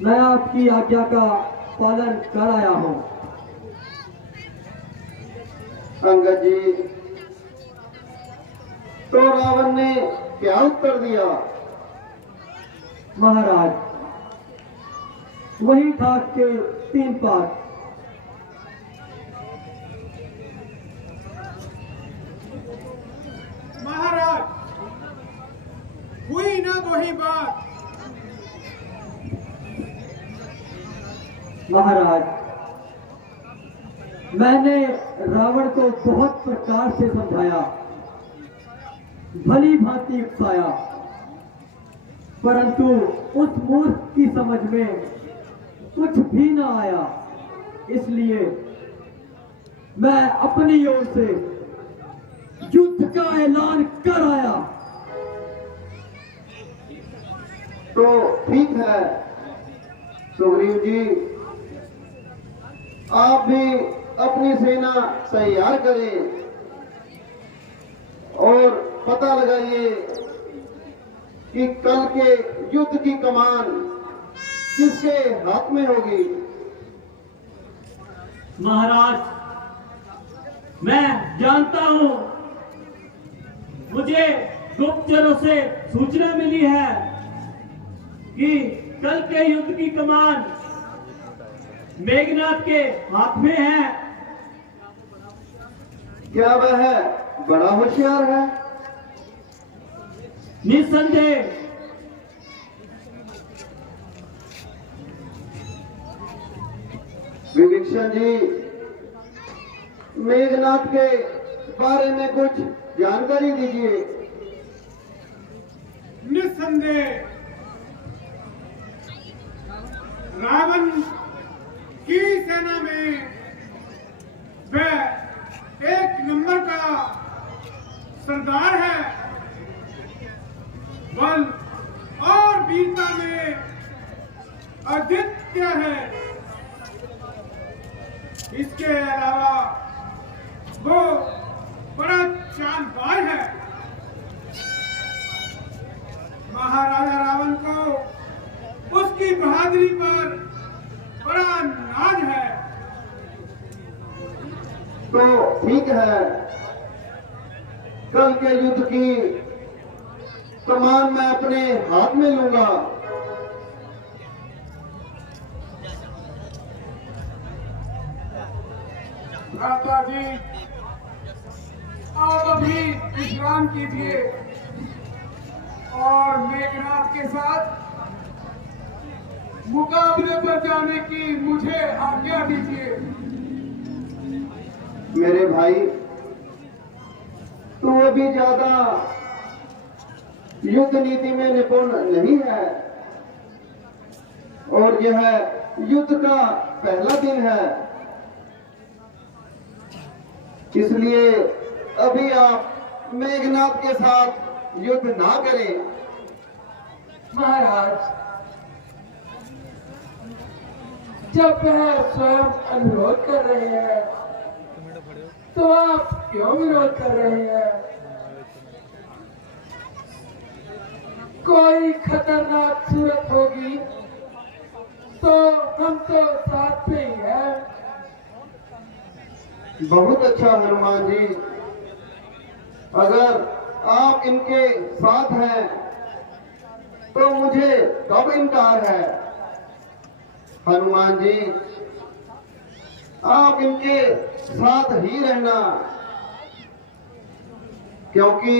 मैं आपकी आज्ञा का पालन कर आया हूँ। अंगद जी, तो रावण ने क्या उत्तर दिया? महाराज, वही ठाक के 3 पात। महाराज, हुई ना वही बात। महाराज, मैंने रावण को बहुत प्रकार से समझाया, भली भांति उकसाया, परंतु उस मूर्ख की समझ में कुछ भी न आया। इसलिए मैं अपनी ओर से युद्ध का ऐलान कर आया। तो ठीक है सुग्रीव जी, आप भी अपनी सेना तैयार करें और पता लगाइए कि कल के युद्ध की कमान किसके हाथ में होगी। महाराज, मैं जानता हूं, मुझे गुप्तचरों से सूचना मिली है कि कल के युद्ध की कमान मेघनाथ के हाथ में है। क्या वह बड़ा होशियार है? निस्संदेह। विभीषण जी, मेघनाथ के बारे में कुछ जानकारी दीजिए। निस्संदेह रावण की सेना में वह एक नंबर का सरदार है। बल और वीरता में अद्वितीय है। इसके अलावा वो बड़ा चालबाज है। महाराजा रावण को उसकी बहादुरी पर बड़ा नाज है। तो ठीक है, कल के युद्ध की कमान मैं अपने हाथ में लूंगा। भ्राता जी, आप अभी विश्राम कीजिए और मेघनाथ के साथ मुकाबले पर जाने की मुझे आज्ञा दीजिए। मेरे भाई, तू अभी ज्यादा युद्ध नीति में निपुण नहीं है और यह युद्ध का पहला दिन है, इसलिए अभी आप मेघनाथ के साथ युद्ध ना करें। महाराज, जब वह स्वयं अनुरोध कर रहे हैं तो आप क्यों विरोध कर रहे हैं? कोई खतरनाक सूरत होगी तो हम तो साथ में ही हैं। बहुत अच्छा हनुमान जी, अगर आप इनके साथ हैं तो मुझे कब इनकार है। हनुमान जी, आप इनके साथ ही रहना, क्योंकि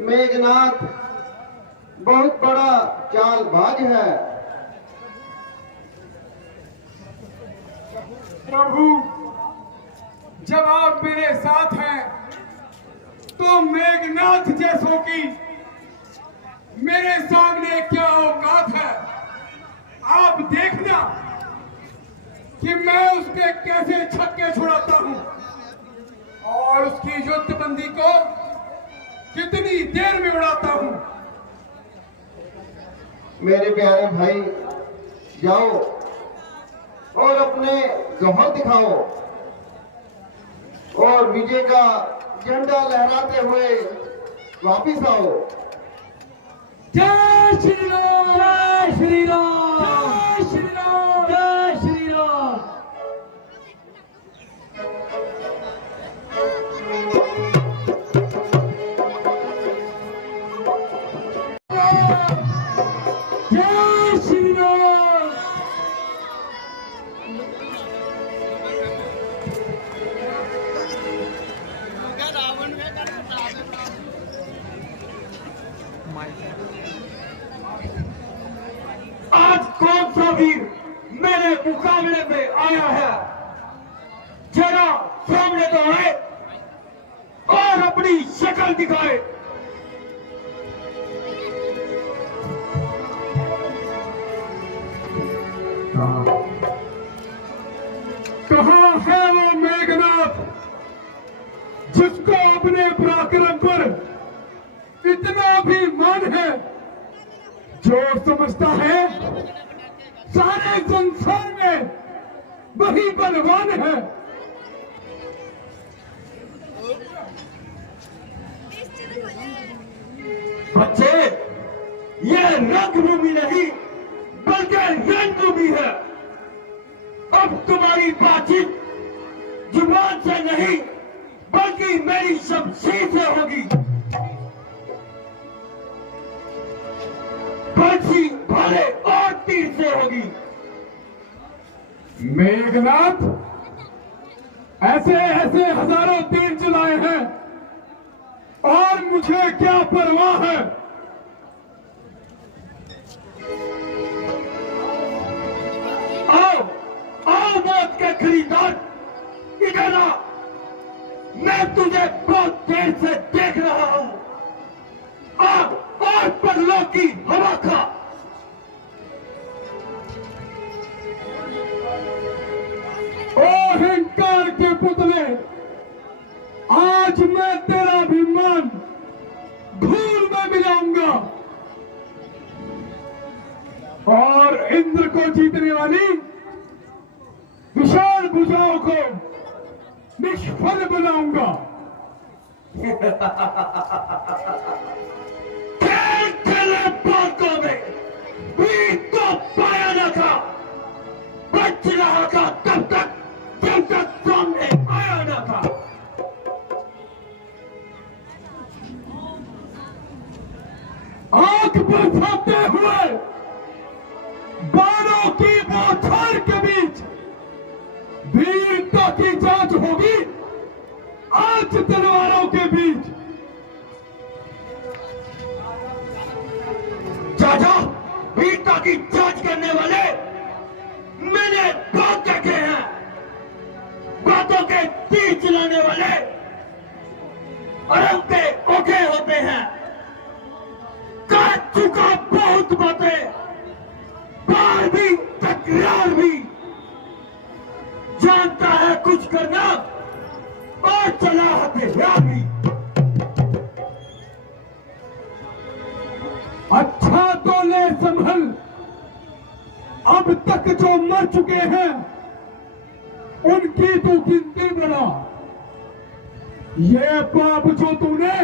मेघनाथ बहुत बड़ा चालबाज है। प्रभु, जब आप मेरे साथ हैं तो मेघनाथ जैसों की मेरे सामने क्या औकात है। आप देखना कि मैं उसके कैसे छक्के छुड़ाता हूं और उसकी युद्धबंदी को कितनी देर में उड़ाता हूं। मेरे प्यारे भाई, जाओ और अपने जौहर दिखाओ और विजय का झंडा लहराते हुए वापिस आओ। जय श्री राम, जय श्री राम, जय श्री राम, जय श्री राम। जय श्री राम। आज कौन सा वीर मेरे मुकाबले में आया है? जरा सामने तो आए और अपनी शक्ल दिखाए। कहाँ है वो मेघनाथ जिसको अपने पराक्रम पर इतना भी मान है, जो समझता है सारे संसार में वही बलवान है। बच्चे, ये रंगभूमि नहीं बल्कि रणभूमि है। अब तुम्हारी बातचीत जुबान से नहीं बल्कि मेरी शमशीर से होगी। बंसी, भाले और तीर से होगी। मेघनाथ, ऐसे ऐसे हजारों तीर चलाए हैं और मुझे क्या परवाह है। आओ आओ मौत के खरीदार, इधर आ। मैं तुझे बहुत देर से देख रहा हूं। आ और पगलों की हवा खा। ओ अहंकार के पुतले, आज मैं तेरा अभिमान धूल में मिलाऊंगा और इंद्र को जीतने वाली विशाल भुजाओं को निष्फल बनाऊंगा। खेले बातों में भी तो पाया न था। बच रहा था तब तक जब तक सामने आया न था। आंख बरसाते हुए बालों की बौछार के बीच वीरता की जांच होगी आज तलवारों के बीच। चाचा, वीरता की जांच करने वाले मैंने बहुत देखे हैं। बातों के तीर चलाने वाले अरब के ओके होते हैं। कर चुका बहुत बातें, बार भी तकरार भी। जानता है कुछ करना और चला हथियार भी। अच्छा तो ले संभल, अब तक जो मर चुके हैं उनकी तू गिनती बना। ये पाप जो तूने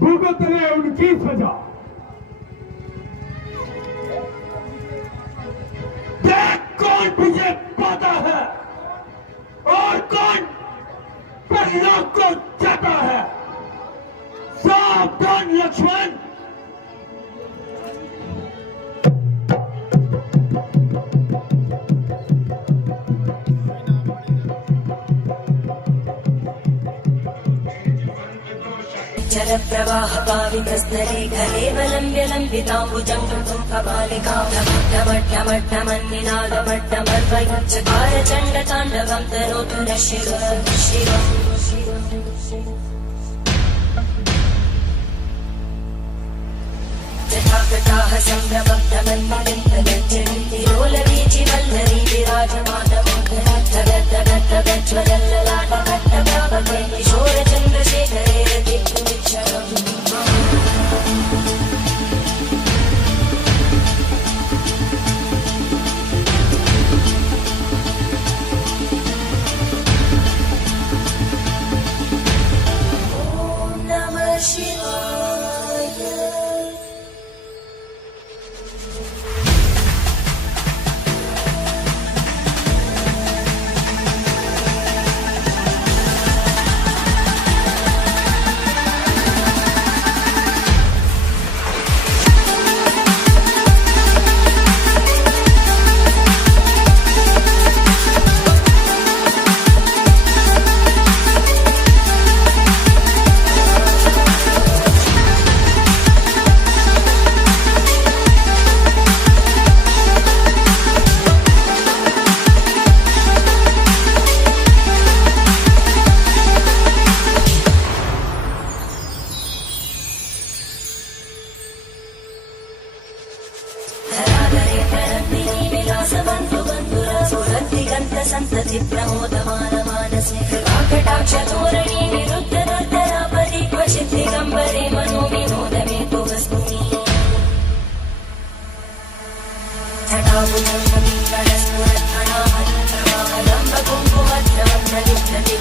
भुगत ले उनकी सजा। देख कौन विजय पाता है और कौन पगलों को जाता है। सावधान लक्ष्मण। जलप्रवाह पावितस्तरे घलेवलम्ब्य लम्बिताम्बुजं कृतं कपालिकां ढमढमढ्ढमन्निनादमड्डमर्वयुच्चकार चण्डताण्डवं तनोतु नः शिव। जटाकटाः सम्भ्रमब्धमन्मलिन्दगज्जन्ति लोलवीचिवल्लरी विराजमानमोघरद्धगद्धगद्धगज्ज्वलल्ललाटकट्टभावके किशोरचन्द्रशेखरे रतिक्षुमिच्छरम्। ॐ नमः शिवाय। संतति प्रमोदमानमानसे कृपाकटाक्षधोरणी निरुद्धदर्दरापरि क्वचित् दिगम्बरे मनोविनोदमेतु वस्तुनि जटाभुजं कविकरस्फुरत्फणामलम्बकुङ्कुमद्रवं प्रलिप्लति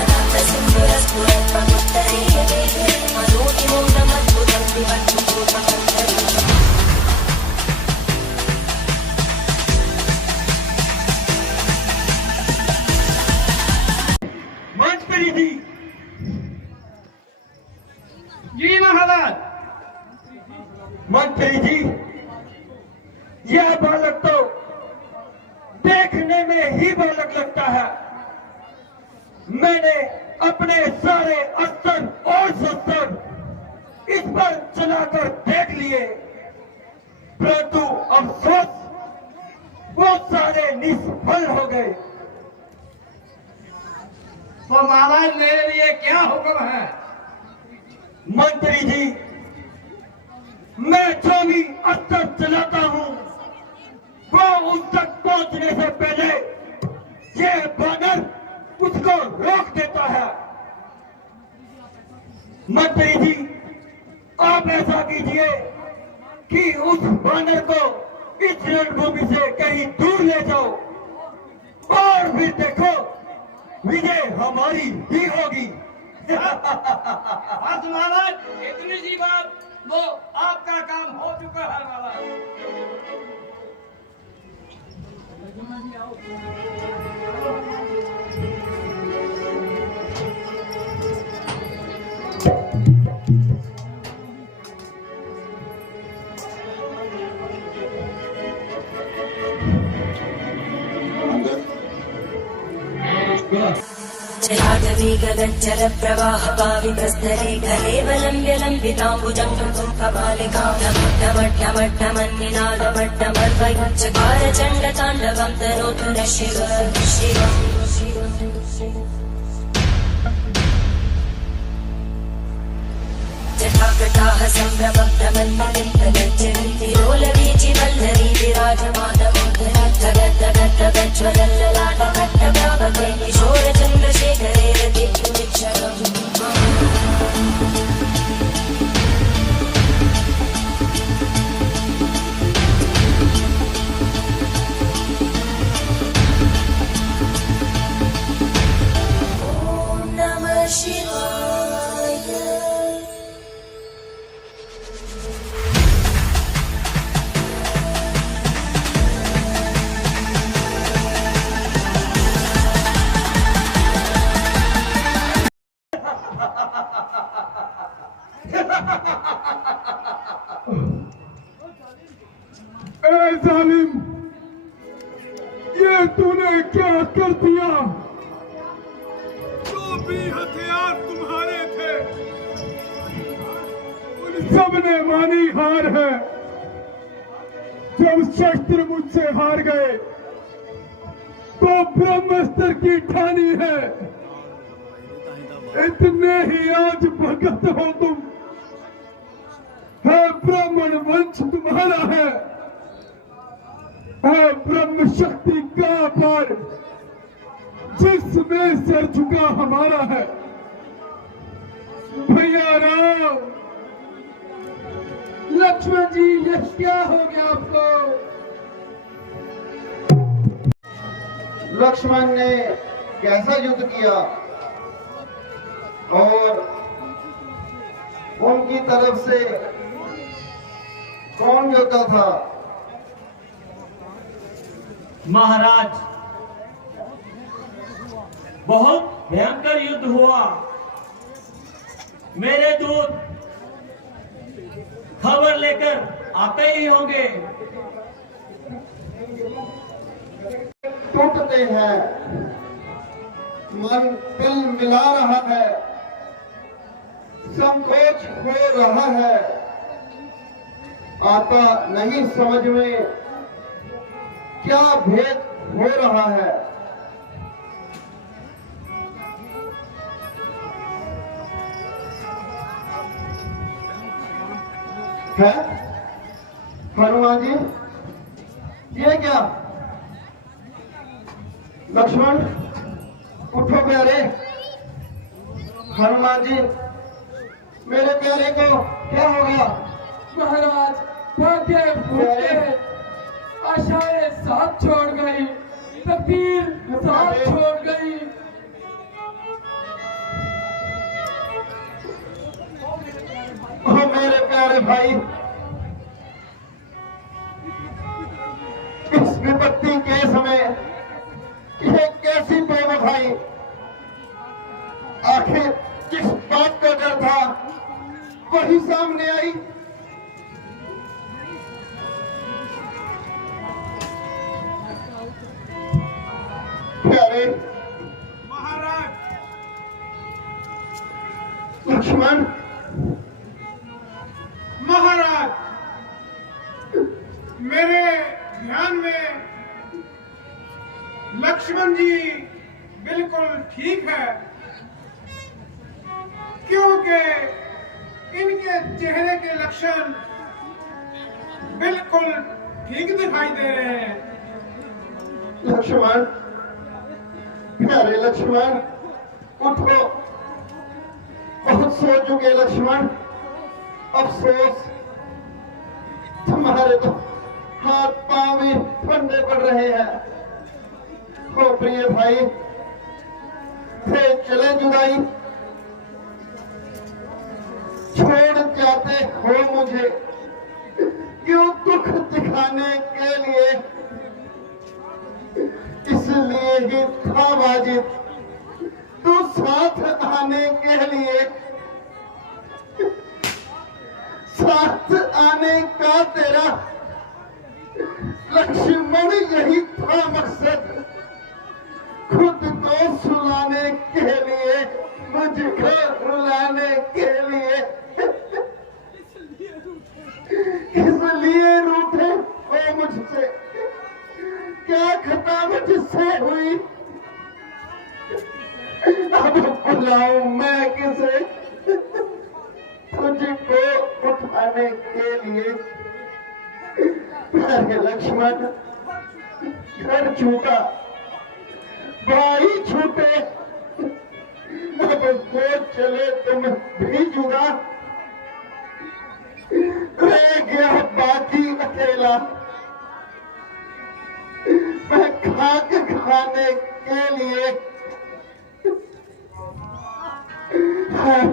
अनन्तसिन्दुरस्फुरत्पमुत्तरीयते मनोविमोद मंत्री जी, यह बालक तो देखने में ही बालक लगता है। मैंने अपने सारे अस्त्र और शस्त्र इस पर चलाकर देख लिए, परंतु अफसोस वो सारे निष्फल हो गए। तो महाराज मेरे लिए क्या हुक्म है? मंत्री जी, मैं जो भी अस्त्र चलाता हूं वो उस तक पहुंचने से पहले ये बानर उसको रोक देता है। मंत्री जी, आप ऐसा कीजिए कि उस बानर को इस रणभूमि से कहीं दूर ले जाओ और फिर देखो विजय हमारी ही होगी। बस महाराज, इतनी सी बात, वो आपका काम हो चुका है महाराज। जलाटवी गगनचर प्रवाह पावितस्थले कलेवलम्ब्य लम्बिताम्बुजं कृतं कपालिकां ढमढमढ्ढमन्निनादमड्डमर्वयुच्चकार चण्डताण्डवं तनोतु नः शिव जटाकटाः सम्भ्रमब्धमन्मलिन्दगज्जन्ति लोलवीचिवल्लरी विराजमानमोदरी धगद्धगद्धगज्ज्वलल्ललाटकट्टप्रापके किशोरचन्द्रशेखरे रतिक्षणम् ॐ नमः शिवाय। ए जालिम, ये तूने क्या कर दिया? जो भी हथियार तुम्हारे थे उन सब ने मानी हार है। जब शस्त्र मुझसे हार गए तो ब्रह्मास्त्र की ठानी है। इतने ही आज भगत हो तुम, है ब्राह्मण वंश तुम्हारा है ब्रह्म शक्ति का पार जिसमें सर झुका हमारा है। भैया राम, लक्ष्मण जी, ये क्या हो गया आपको? लक्ष्मण ने कैसा युद्ध किया और उनकी तरफ से कौन योद्धा था? महाराज, बहुत भयंकर युद्ध हुआ। मेरे दूत खबर लेकर आते ही होंगे। टूटते हैं, मन तिल मिला रहा है, संकोच हो रहा है, आता नहीं समझ में क्या भेद हो रहा है। हनुमान जी, ये क्या? लक्ष्मण उठो प्यारे। हनुमान जी, मेरे प्यारे को क्या हो गया? महाराज, भाग्य फूटे, आशाएं साथ छोड़ गई, तकदीर साथ छोड़ गई। ओ मेरे प्यारे भाई, इस विपत्ति के समय ये कैसी बेवफाई! आखिर किस बात का डर था, वही सामने आई। लक्ष्मण महाराज, मेरे ध्यान में लक्ष्मण जी बिल्कुल ठीक है, क्योंकि इनके चेहरे के लक्षण बिल्कुल ठीक दिखाई दे रहे हैं। लक्ष्मण, प्यारे लक्ष्मण, उठो। बहुत सो चुके लक्ष्मण। अफसोस, तुम्हारे तो हाथ पांव भी ठंडे पड़ रहे हैं। हो प्रिय भाई, फिर चले जुदाई, छोड़ जाते हो मुझे क्यों दुख दिखाने के लिए, इसलिए ही था वाजिब तू साथ आने के लिए। साथ आने का तेरा लक्ष्मण यही था मकसद, खुद को सुलाने के लिए, मुझको रुलाने के लिए। इसलिए रूठे हो मुझसे, क्या खता मुझसे हुई, अब बुलाऊं मैं किसे तुझको उठाने के लिए। अरे लक्ष्मण, घर छूटा, भाई छूटे, अब वो चले तुम भी जुदा, रह गया बाकी अकेला। मैं खाक खाने के लिए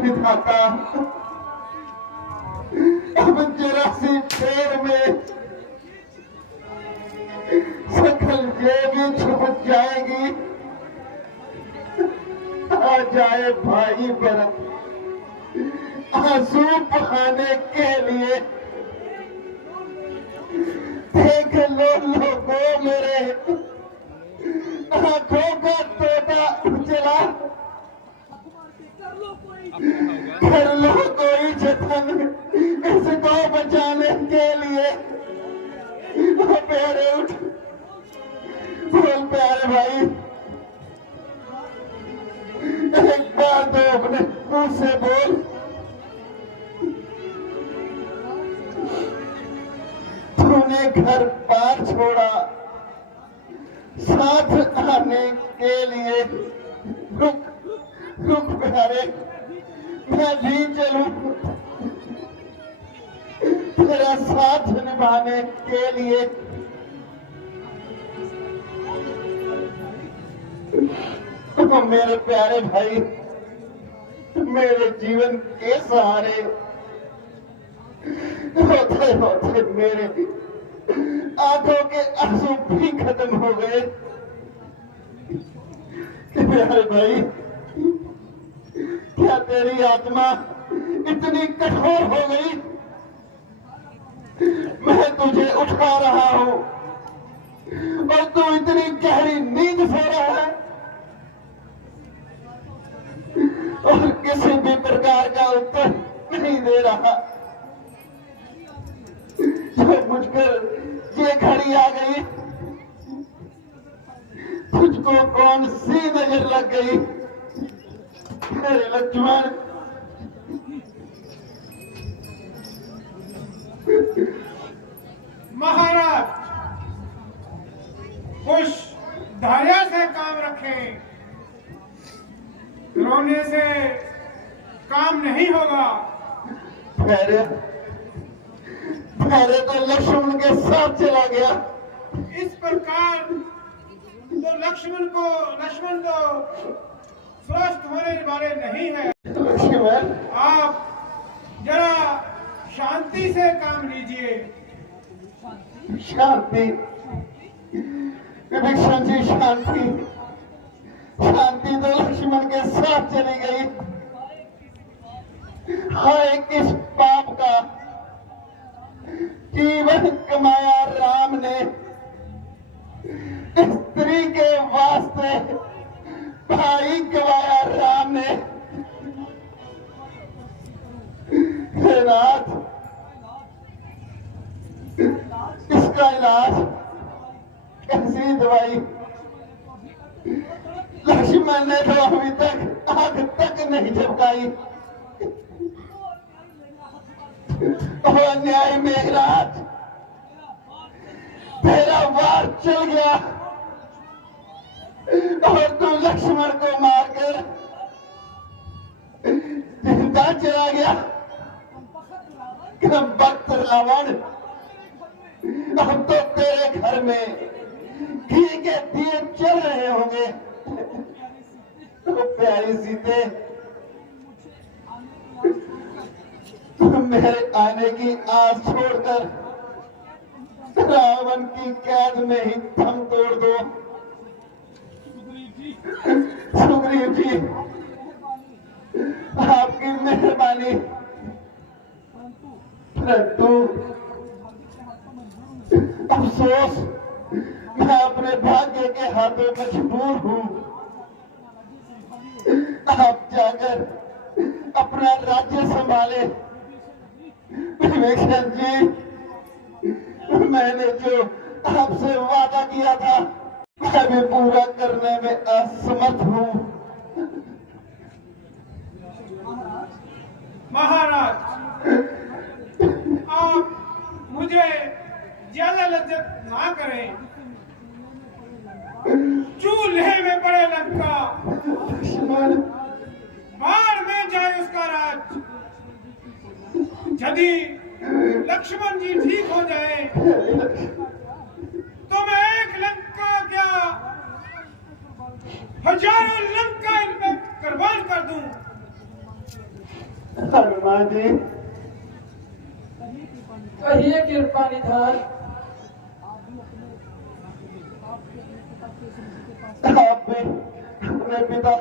विधाता, अब जरा सी देर में सकल जेबी छुप जाएगी। आ जाए भाई भरत आंसू बहाने के लिए। देख लो लोगों मेरे आंखों का तोता उजला, कर लो कोई जतन इसको बचाने के लिए। प्यारे उठ, बोल प्यारे भाई, एक बार तो अपने मुंह से बोल। तूने घर पार छोड़ा साथ आने के लिए, रुक रुक प्यारे, मैं भी चलूं तेरा साथ निभाने के लिए। मेरे प्यारे भाई, मेरे जीवन के सहारे होते होते मेरे आंखों के आंसू भी खत्म हो गए। प्यारे भाई, क्या तेरी आत्मा इतनी कठोर हो गई? मैं तुझे उठा रहा हूं और तू इतनी गहरी नींद सो रहा है और किसी भी प्रकार का उत्तर नहीं दे रहा। जो मुझकर ये घड़ी आ गई, तुझको कौन सी नजर लग गई मेरे लक्ष्मण? महाराज, कुछ धैर्य से काम रखें, रोने से काम नहीं होगा। पहले तो लक्ष्मण के साथ चला गया। इस प्रकार तो लक्ष्मण तो स्वस्थ होने वाले नहीं है। लक्ष्मण, आप जरा शांति से काम लीजिए। शांति, विभीषण जी, शांति शांति तो लक्ष्मण के साथ चली गई। हाय किस पाप का जीवन कमाया राम ने, स्त्री के वास्ते भाई गवाया राम ने। भोलेनाथ, इसका इलाज, कैसी दवाई? लक्ष्मण ने तो अभी तक आग तक नहीं झपकाई। और न्याय मेघराज, तेरा वार चल गया और तू लक्ष्मण को मारकर जिंदा चला गया। भक्त रावण, अब तो तेरे घर में घी के दिए चल रहे होंगे। तो प्यारी सीते, मेरे आने की आस छोड़कर रावण की कैद में ही दम तोड़ दो। सुग्रीव जी, आपकी मेहरबानी, परंतु अफसोस, मैं अपने भाग्य के हाथों मजबूर हूँ। आप जाकर अपना राज्य संभाले। विभीषण जी, मैंने जो आपसे वादा किया था, मैं भी पूरा करने में असमर्थ हूँ। महाराज, आप मुझे ज्यादा लज्जत ना करें। चूल्हे में पड़े लंका, बाढ़ में जाए उसका राज। यदि लक्ष्मण जी ठीक हो जाए तो मैं एक लंका क्या हजारों लंका इनमें कुर्बान कर दूं। हनुमान जी, कहिए कृपा निधान। आप भी अपने पिता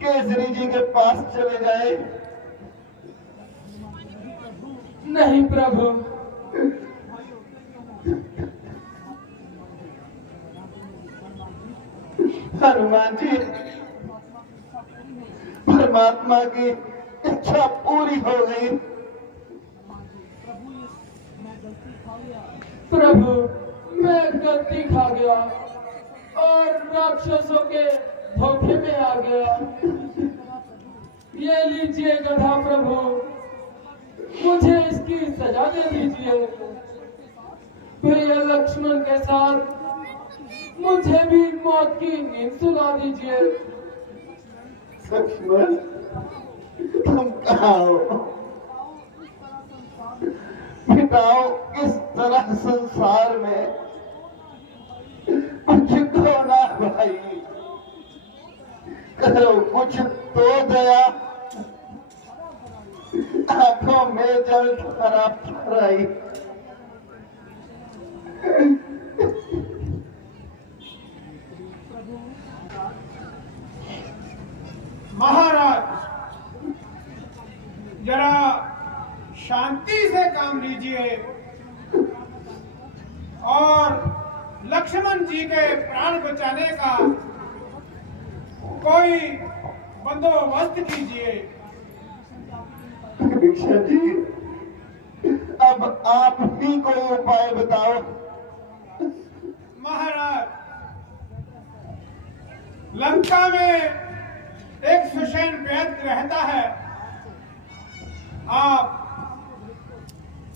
केसरी जी के पास चले जाए। नहीं प्रभु, हनुमान जी, परमात्मा की इच्छा पूरी हो गई। प्रभु, मैं गलती खा गया और राक्षसों के धोखे में आ गया। ये लीजिए गधा प्रभु, मुझे इसकी सजा दे दीजिए। प्रिय लक्ष्मण के साथ मुझे भी मौत की नींद सुला दीजिए। लक्ष्मण, तुम कहाँ हो? बिताओ इस तरह संसार में कुछ को ना भाई, करो कुछ तो दया। आंखों में जल धारा भराई। महाराज, जरा शांति से काम लीजिए और लक्ष्मण जी के प्राण बचाने का कोई बंदोबस्त कीजिए। विभीषण जी, अब आप ही कोई उपाय बताओ। महाराज, लंका में एक सुषेण वैद्य रहता है। आप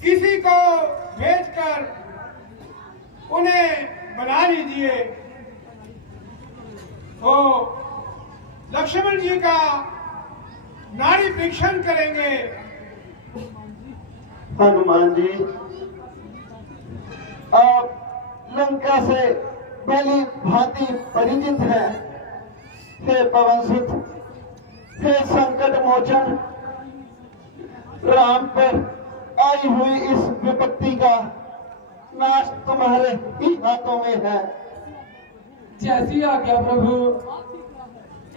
किसी को भेजकर उन्हें बना लीजिए, तो लक्ष्मण जी का नाड़ी परीक्षण करेंगे। हनुमान जी, आप लंका से भली भांति परिचित हैं। हे पवन सुत, हे संकट मोचन, राम पर आई हुई इस विपत्ति का नाश तुम्हारे ही हाथों में है। जैसी आज्ञा प्रभु।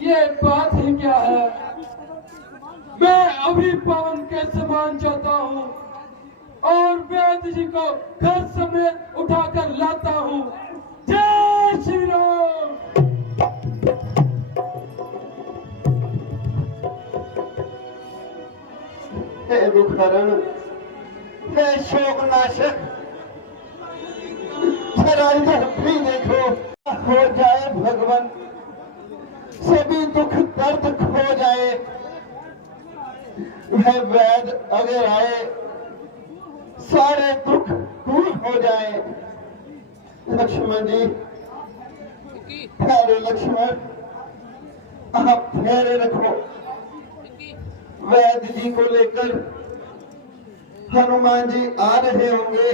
ये बात ही क्या है? मैं अभी पवन के समान जाता हूँ और वैद्य जी को घर समेत उठाकर लाता हूँ। जय श्री राम। हे दुखहरण, हे शोकनाशक, जरा इधर भी देखो। हो जाए भगवान, सभी दुख दर्द खो जाए। वह वैद अगर आए, सारे दुख दूर हो जाए। लक्ष्मण जी, ठहरो लक्ष्मण, आप ठहरे रखो। वैद जी को लेकर हनुमान जी आ रहे होंगे।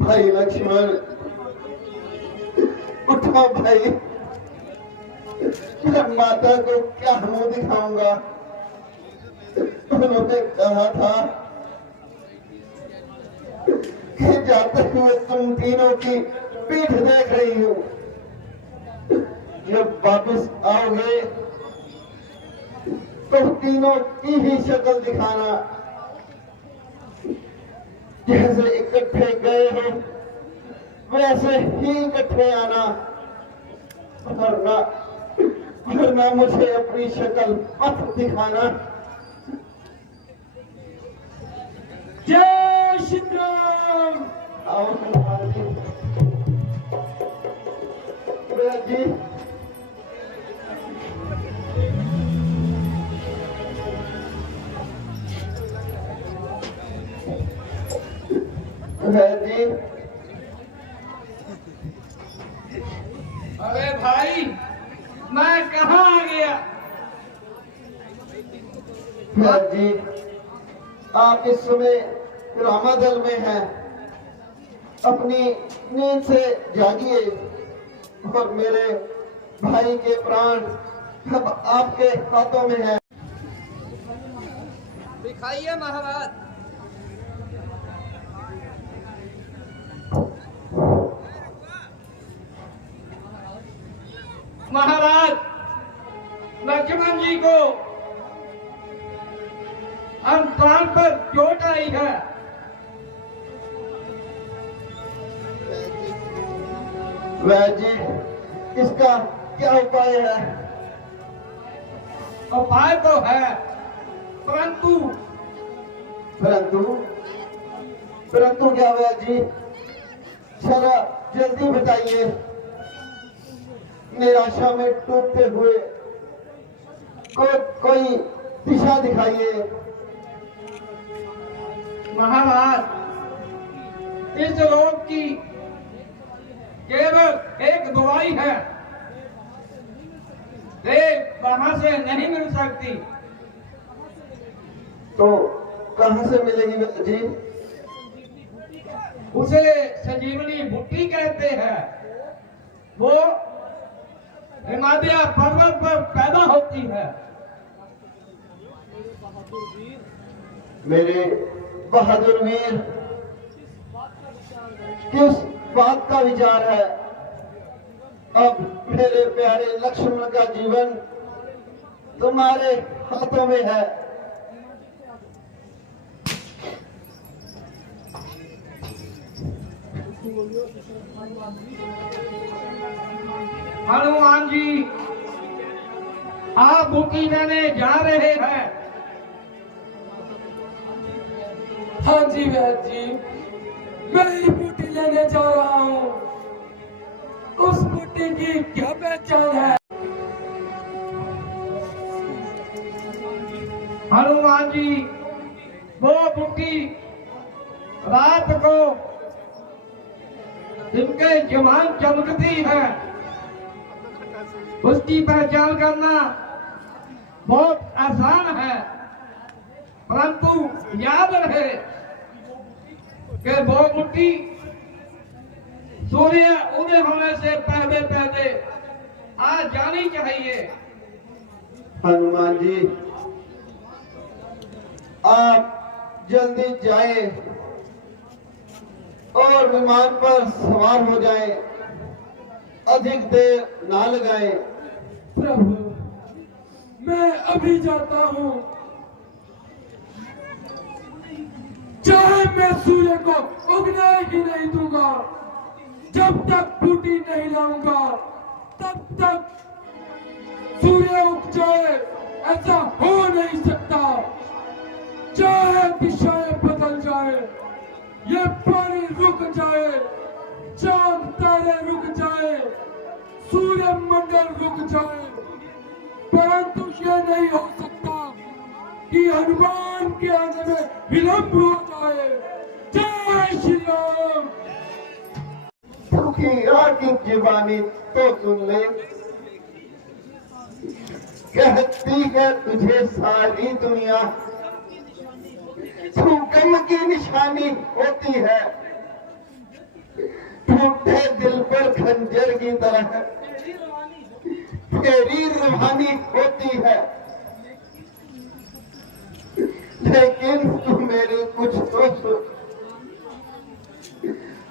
भाई लक्ष्मण, उठो भाई, मैं माता को क्या मुंह दिखाऊंगा। उन्होंने कहा था कि जाते हुए तुम तीनों की पीठ देख रही हूं, जब वापस आओगे तो तीनों की ही शक्ल दिखाना। जैसे इकट्ठे गए हो वैसे ही इकट्ठे आना, वरना मुझे अपनी शक्ल मत दिखाना। जय श्री राम। आओ हनुमान जी। वैद जी, वैद जी, अरे भाई, मैं कहाँ आ गया? वैद जी, आप इस समय रामादल में हैं। अपनी नींद से जागिए और मेरे भाई के प्राण अब आपके हाथों में है। दिखाइए महाराज। महाराज, लक्ष्मण जी को प्राण पर चोट आई है। वैद जी, इसका क्या उपाय है? उपाय तो है, परंतु परंतु परंतु क्या वैद जी, जरा जल्दी बताइए। निराशा में टूटते हुए कोई दिशा दिखाइए। महाराज, इस रोग की केवल एक दवाई है, वहां से नहीं मिल सकती। तो कहां से मिलेगी वैद जी? उसे संजीवनी बूटी कहते हैं। वो हिमालय पर्वत पर पैदा होती है। मेरे बहादुर वीर, किस बात का विचार है? अब मेरे प्यारे लक्ष्मण का जीवन तुम्हारे हाथों में है। हनुमान जी, आप बूटी लेने जा रहे हैं। हाँ जी वैद जी, मैं ही बूटी लेने जा रहा हूँ। उस बूटी की क्या पहचान है? हनुमान जी, वो बूटी रात को जिनके जवान चमकती है, उसकी पहचान करना बहुत आसान है। परंतु याद रहे कि वो बूटी सूर्य उदय होने से पहले पहले आ जानी चाहिए। हनुमान जी, आप जल्दी जाएं और विमान पर सवार हो जाएं, अधिक देर ना लगाएं। प्रभु, मैं अभी जाता हूँ। चाहे मैं सूर्य को उगने ही नहीं दूंगा, जब तक बूटी नहीं लाऊंगा तब तक सूर्य जाए, ऐसा हो नहीं सकता। चाहे दिशाएं बदल जाए, ये पानी रुक जाए, चांद तारे रुक जाए, सूर्य मंडल रुक जाए, परंतु ये नहीं हो सकता कि हनुमान के आने में विलंब हो जाए। जय श्री राम। दुखिया की जुबानी तो सुन ले, कहती है तुझे सारी दुनिया, तू गम की निशानी होती है, टूटे दिल पर खंजर की तरह तेरी रूहानी होती है। लेकिन तू मेरी कुछ तो सुन,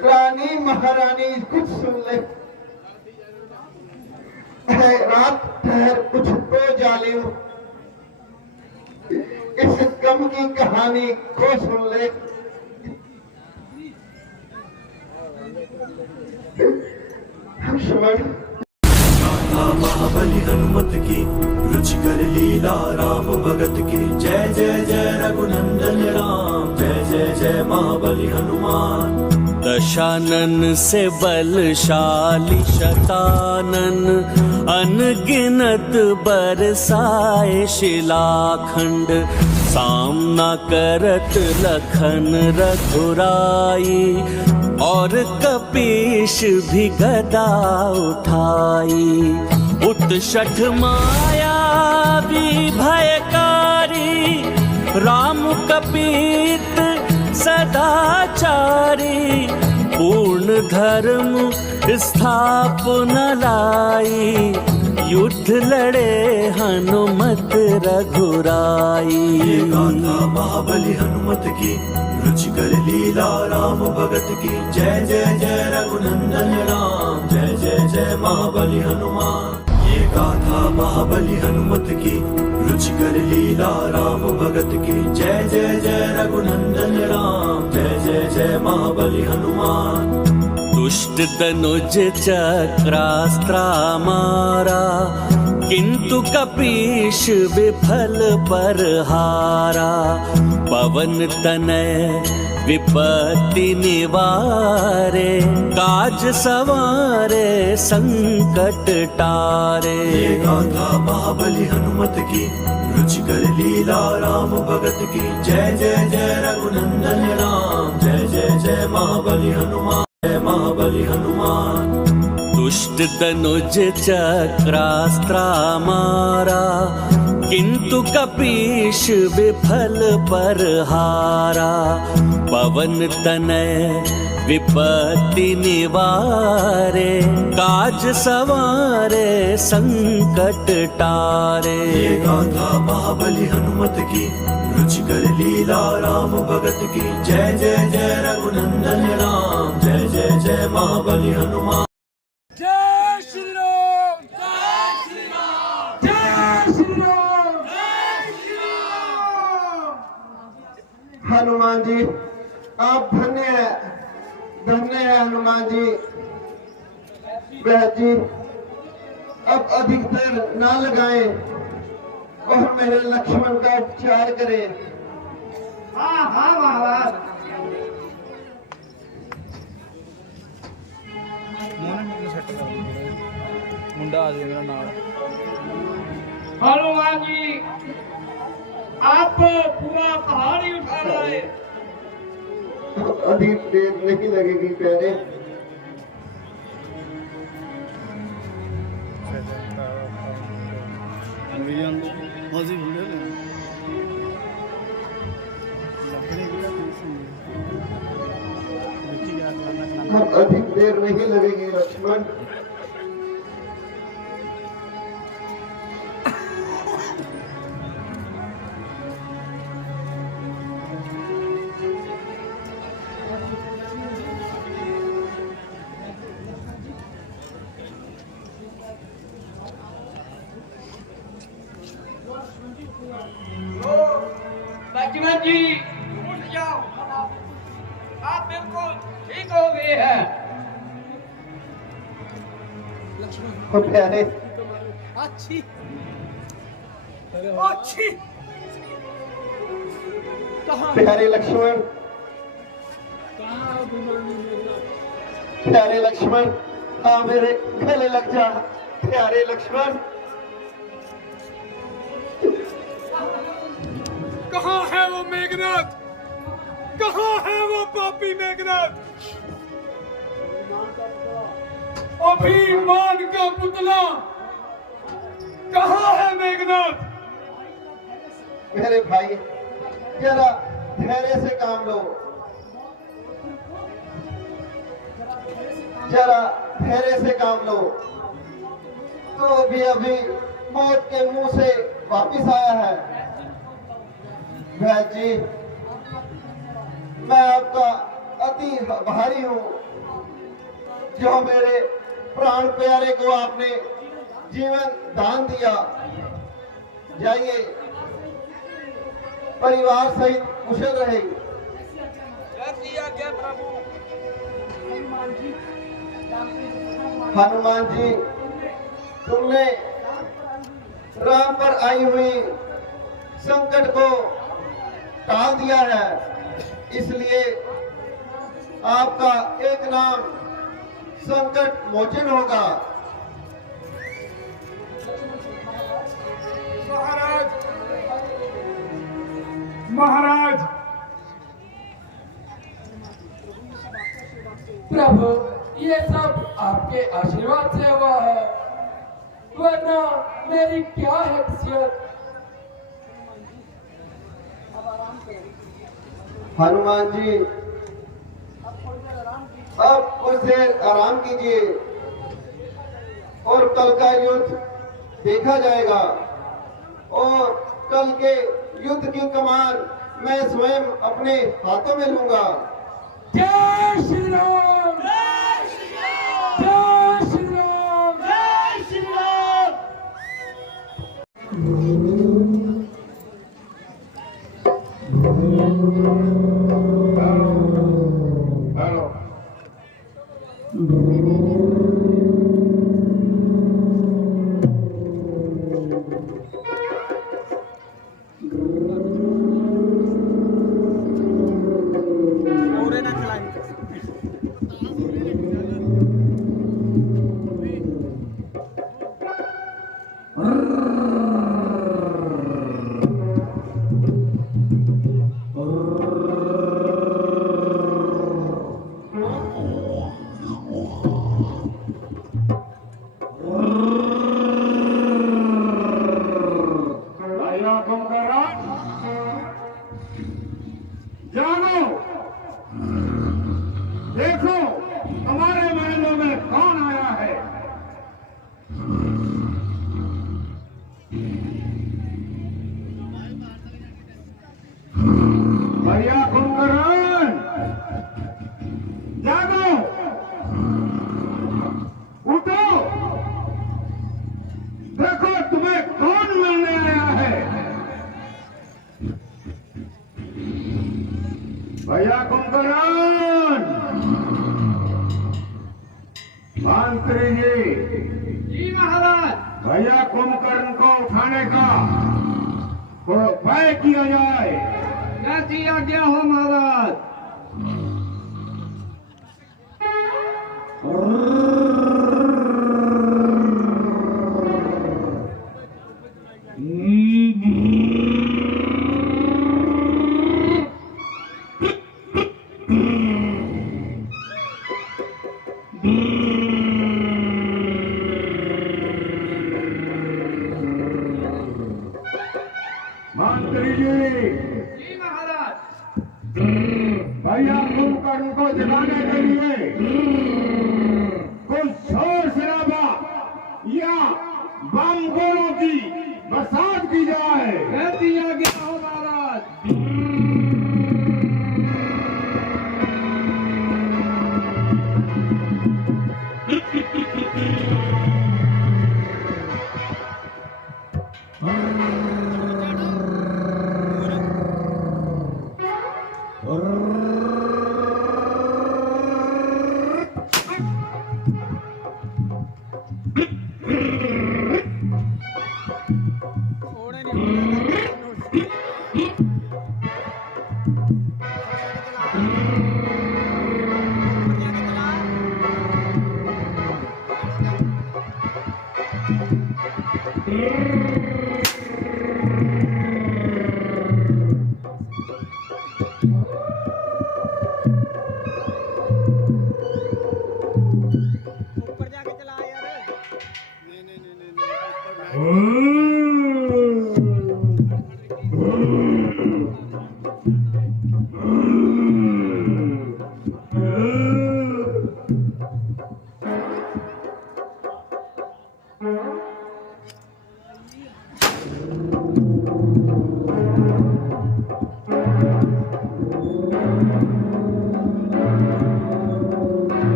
रानी महारानी कुछ सुन ले, रात ठहर कुछ तो जालिम, इस गम की कहानी को सुन ले। लक्ष्मण महाबली हनुमत की रुचिकर लीला राम भगत की, जय जय जय रघुनंदन राम, जय जय जय महाबली हनुमान। दशानन से बलशाली शतानन, अनगिनत बरसाए शिलाखंड, सामना करत लखन रघुराई, और कपीश भी गदा उठाई। उत्शठ माया भी भयकारी, राम कपीत सदाचारी, पूर्ण धर्म स्थापना लाई, युद्ध लड़े हनुमत रघुराई। ये गाथा महाबली हनुमत की रुचिकर लीला राम भगत की, जय जय जय रघुनंदन राम, जय जय जय महाबली हनुमान। ये गाथा महाबली हनुमत की रुचिकर लीला राम भगत की, जय जय जय रघुनंदन राम, जय जय जय महाबली हनुमान। दुष्ट दनुज चक्रास्त्रा मारा, किंतु कपीश विफल पर हारा। पवन तनय विपत्ति निवारे, काज सवारे संकट टारे। ये गाथा महाबली हनुमत की रुचिकर लीला राम भगत की, जय जय जय रघुनंदन राम, जय जय जय महाबली हनुमान, जय महाबली हनुमान। दुष्ट दनुज चक्रास्त्रा मारा, किंतु कपीश विफल पर हारा। पवन तनय विपत्ति निवारे, काज सवारे संकट टारे। ये गाथा महाबली हनुमत की रुचिकर लीला राम भगत की, जय जय जय रघुनंदन राम, जय जय जय महाबली हनुमान। जय श्री राम। जय श्री राम। जय श्री राम। जय श्री राम। हनुमान जी आप धन्य है, धन्य है हनुमान जी। बहन जी अब अधिक देर ना लगाएं और मेरे लक्ष्मण का उपचार करें। हाँ हाँ महाराज। हनुमान जी आपको पूरा पहाड़ ही उठाना है। अधिक देर नहीं लगेगी प्यारे। अब अधिक देर नहीं लगेगी लक्ष्मण। लक्ष्मण जी उठ जाओ, आप बिल्कुल ठीक हो गए हैं। प्यारे अच्छी प्यारे लक्ष्मण, प्यारे लक्ष्मण, हाँ मेरे गले लग जा। प्यारे लक्ष्मण, कहाँ है वो मेघनाथ? कहाँ है वो पापी मेघनाथ? अभिमान का पुतला कहाँ है मेघनाथ? मेरे भाई जरा धैर्य से काम लो, जरा धैर्य से काम लो। तो अभी मौत के मुंह से वापिस आया है। भैया जी, मैं आपका अति आभारी हूँ, जो मेरे प्राण प्यारे को आपने जीवन दान दिया। जाइए, परिवार सहित कुशल रहे। हनुमान जी, तुमने राम पर आई हुई संकट को टाल दिया है, इसलिए आपका एक नाम संकट मोचन होगा। महाराज, महाराज, प्रभु, ये सब आपके आशीर्वाद से हुआ है, वरना मेरी क्या हैसियत। हनुमान जी, अब कुछ देर आराम कीजिए और कल का युद्ध देखा जाएगा, और कल के युद्ध की कमान मैं स्वयं अपने हाथों में लूंगा। जय श्री राम, जय श्री राम, जय श्री राम, जय श्री राम। जानो, देखो हमारे महलों में कौन आया है। भैया कुंभकर्ण, जागो, उठो, देखो तुम्हें कौन मिलने आया है। भैया कुंभकर्ण, मंत्री जी महाराज, भैया कुंभकर्ण को उठाने का उपाय किया जाए। कैसी आज्ञा हो महाराज। मंत्री जी महाराज, भैया कुंभकर्ण को जगाने के लिए कुछ शोर शराबा या बम गोलों की बरसात की जाए। कैसी आज्ञा हो महाराज।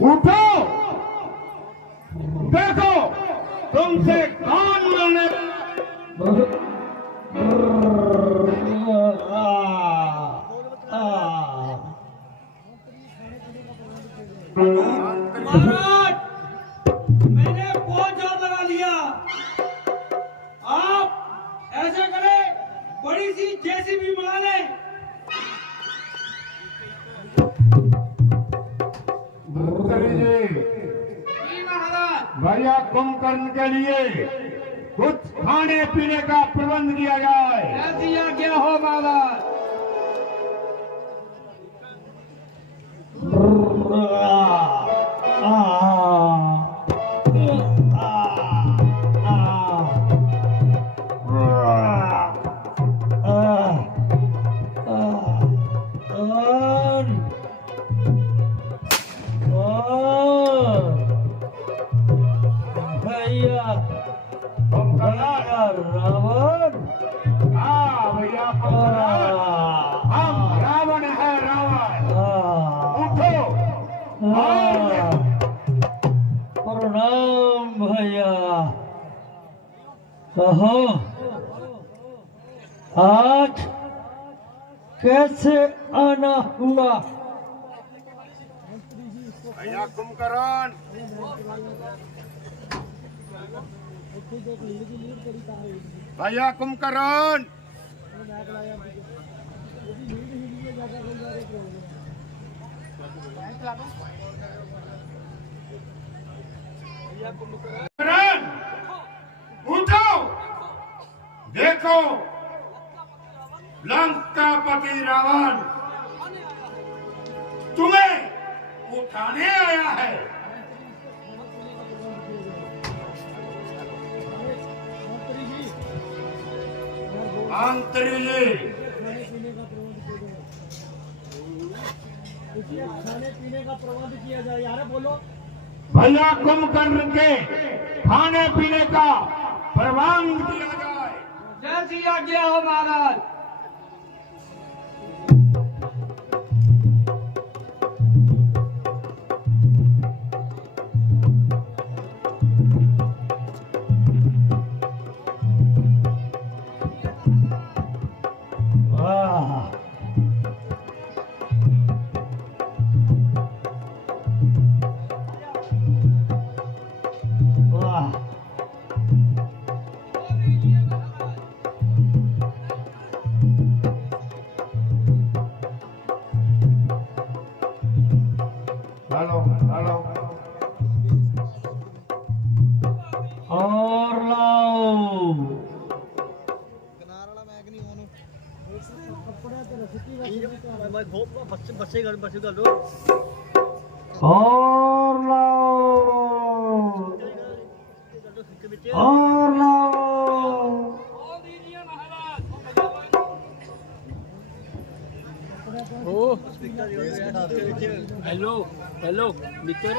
उठो, देखो तुमसे कौन मिलने महाराज, मैंने बहुत जोर लगा लिया। आप ऐसा करें, बड़ी सी जेसीबी मंगा लें। भैया कुंभकर्ण के लिए कुछ खाने पीने का प्रबंध किया जाए। ऐसी आज्ञा हो महाराज। रावण, हाँ भैया हम रावण है, रावण। उठो, प्रणाम भैया। कहो आज कैसे आना हुआ? भैया कुंभकर्ण, भैया कुंभकर्ण, उठो, देखो लंकापति रावण तुम्हें उठाने आया है। मंत्री जी, खाने पीने का प्रबंध किया जाए। यार बोलो। भैया कुंभकर्ण के खाने पीने का प्रबंध किया जाए। जैसी आज्ञा हो महाराज। हेलो हेलो और लाओ। और लाओ। और लाओ। हेलो हेलो मित्र।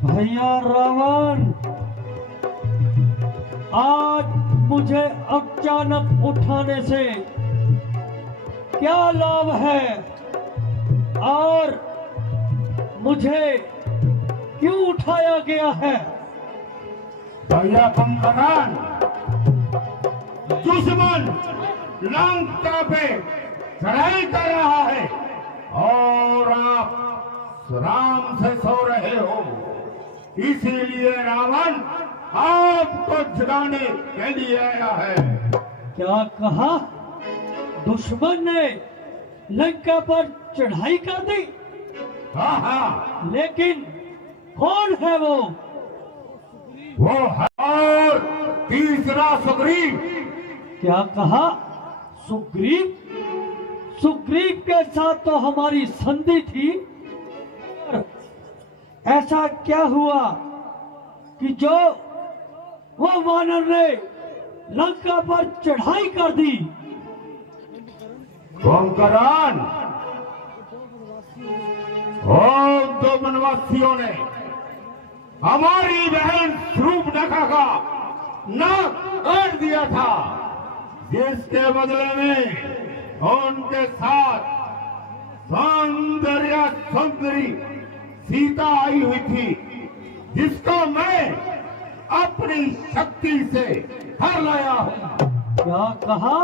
भैया रावण, आज मुझे अचानक उठाने से क्या लाभ है और मुझे क्यों उठाया गया है? भैया कुंभकर्ण, दुश्मन लंका पे चढ़ाई कर रहा है और आप राम से सो रहे हो, इसीलिए रावण आपको जगाने के लिए आया है। क्या कहा? दुश्मन ने लंका पर चढ़ाई कर दी? हाँ हाँ, लेकिन कौन है वो? वो है और तीसरा सुग्रीव। क्या कहा? सुग्रीव? सुग्रीव के साथ तो हमारी संधि थी। ऐसा क्या हुआ कि जो वो वानर ने लंका पर चढ़ाई कर दी? कुंभकर्ण, और दो वनवासियों ने हमारी बहन शूर्पणखा का नाक काट दिया था, जिसके बदले में उनके साथ सौंदर्य सुंदरी सीता आई हुई थी, जिसको मैं अपनी शक्ति से हर लाया हूं। क्या कहा?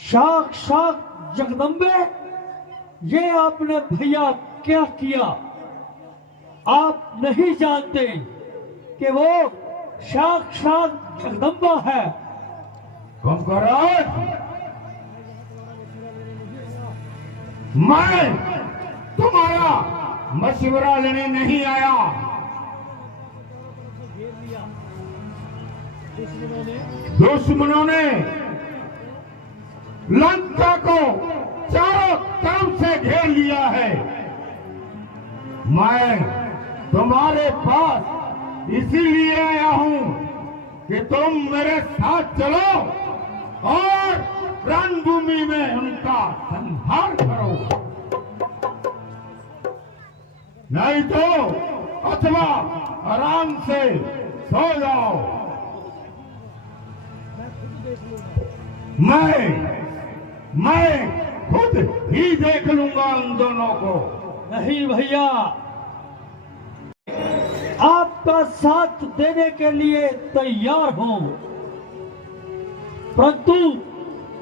साक्षात जगदम्बे? ये आपने भैया क्या किया? आप नहीं जानते कि वो साक्षात जगदम्बा है। कुंभकर्ण, मैं तुम्हारा मशवरा लेने नहीं आया। दुश्मनों ने लंका को चारों तरफ से घेर लिया है। मैं तुम्हारे पास इसीलिए आया हूं कि तुम मेरे साथ चलो और रणभूमि में उनका संहार करो, नहीं तो अथवा आराम से सो जाओ। मैं खुद ही देख लूंगा उन दोनों को। नहीं भैया, आपका साथ देने के लिए तैयार हूं, परंतु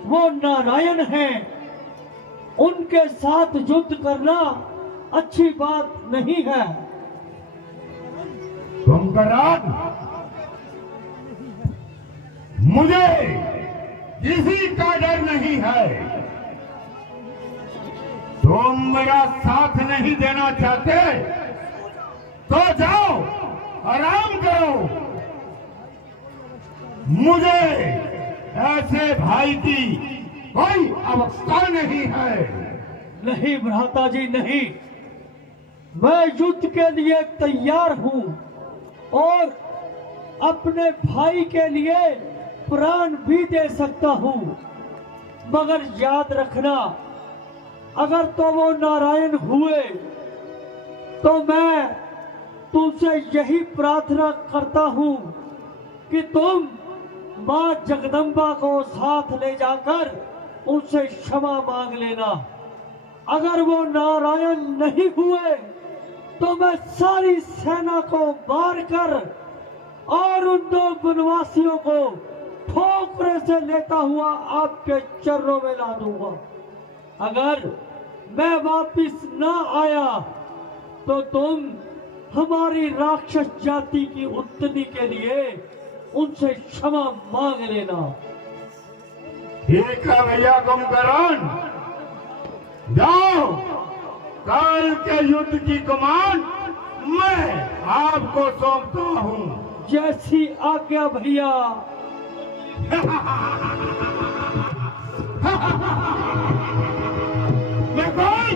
वो नारायण हैं, उनके साथ युद्ध करना अच्छी बात नहीं है। कुंभकर्ण, मुझे किसी का डर नहीं है। तुम मेरा साथ नहीं देना चाहते तो जाओ, आराम करो। मुझे ऐसे भाई की कोई अवस्था नहीं है। नहीं भ्राता जी, नहीं। मैं युद्ध के लिए तैयार हूं, और अपने भाई के लिए प्राण भी दे सकता हूँ, मगर याद रखना, अगर तो वो नारायण हुए तो मैं तुमसे यही प्रार्थना करता हूँ कि तुम माँ जगदम्बा को साथ ले जाकर उनसे क्षमा मांग लेना। अगर वो नारायण नहीं हुए तो मैं सारी सेना को मारकर और उन 2 वनवासियों को ठोकरे से लेता हुआ आपके चरणों में ला दूंगा। अगर मैं वापिस ना आया तो तुम हमारी राक्षस जाति की उन्नति के लिए उनसे क्षमा मांग लेना। ठीक है भैया कुंभकर्ण, जाओ, कल के युद्ध की कमान मैं आपको सौंपता हूँ। जैसी आज्ञा भैया। मैं कौन?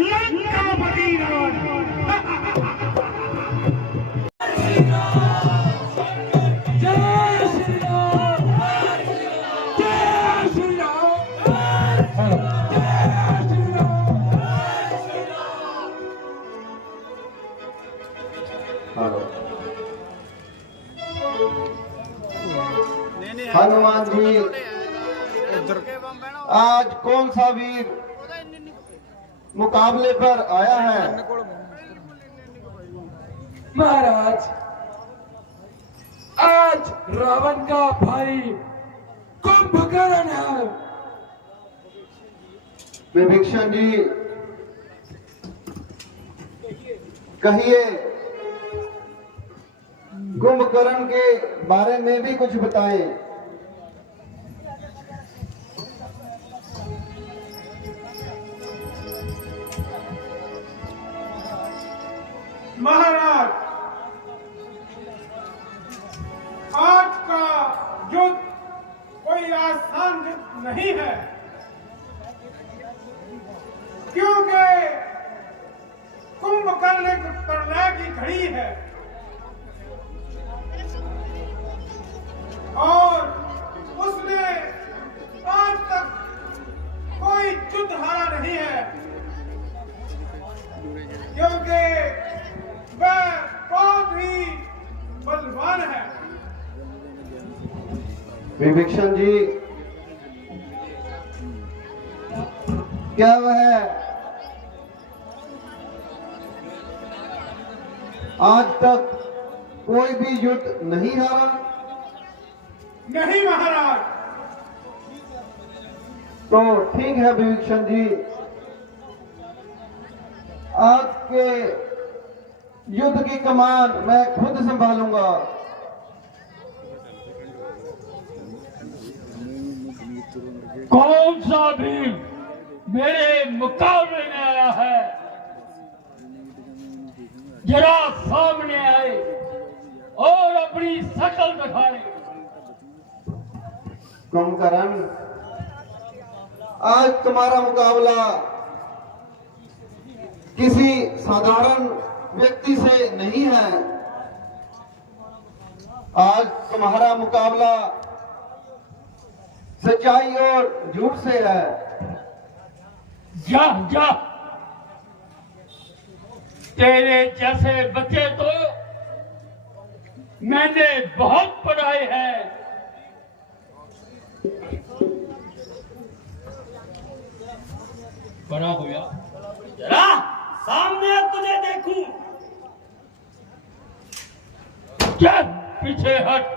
लंकापति रावण। हनुमान जी, आज कौन सा वीर मुकाबले पर आया है? महाराज, आज रावण का भाई कुंभकर्ण है। विभीषण जी, कहिए, कुंभकर्ण के बारे में भी कुछ बताएं। महाराज, आज का युद्ध कोई आसान युद्ध नहीं है, क्योंकि कुंभकर्ण एक प्रलय की घड़ी है और उसने आज तक कोई युद्ध हारा नहीं है, क्योंकि वह बहुत ही बलवान है। विभीषण जी, क्या वह आज तक कोई भी युद्ध नहीं हारा? नहीं महाराज। तो ठीक है विभीषण जी, आज के युद्ध की कमान मैं खुद संभालूंगा। कौन सा भीम मेरे मुकाबले में आया है? जरा सामने आए और अपनी शकल दिखाए। कुंभकर्ण, आज तुम्हारा मुकाबला किसी साधारण व्यक्ति से नहीं है। आज तुम्हारा मुकाबला सच्चाई और झूठ से है। जा जा, तेरे जैसे बच्चे तो मैंने बहुत पढ़ाए हैं। बड़ा हो गया, जरा सामने तुझे देखूं। क्या पीछे हट,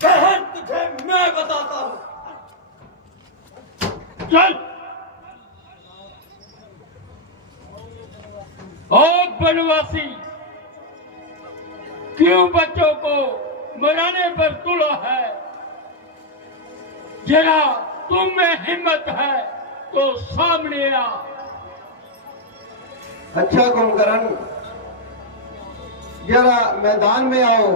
कहर तुझे मैं बताता हूँ। चल। ओ बनवासी, क्यों बच्चों को मराने पर तुला है? जरा तुम में हिम्मत है तो सामने आ। अच्छा कुंभकर्ण, जरा मैदान में आओ,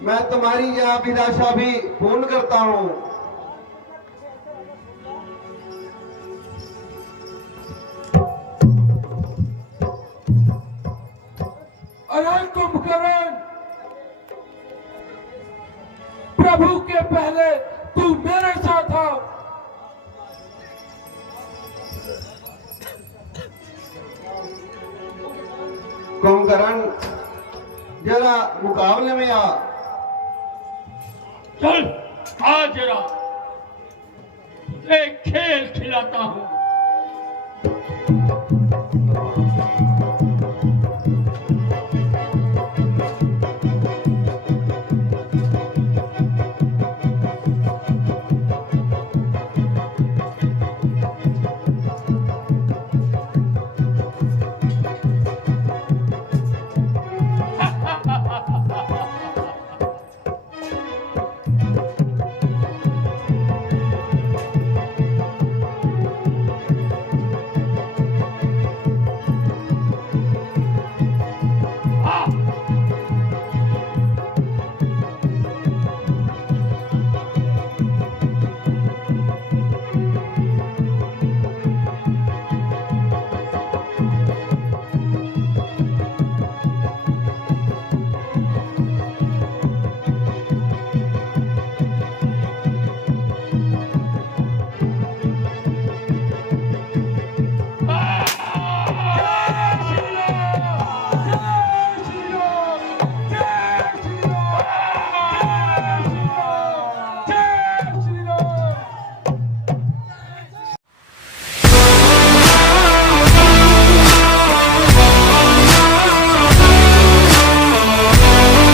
मैं तुम्हारी यह अभिलाषा भी पूर्ण करता हूँ। कुंभकर्ण, प्रभु के पहले तू मेरे साथ आ। कुंभकर्ण जरा मुकाबले में आ। चल आ जरा एक खेल खिलाता हूं।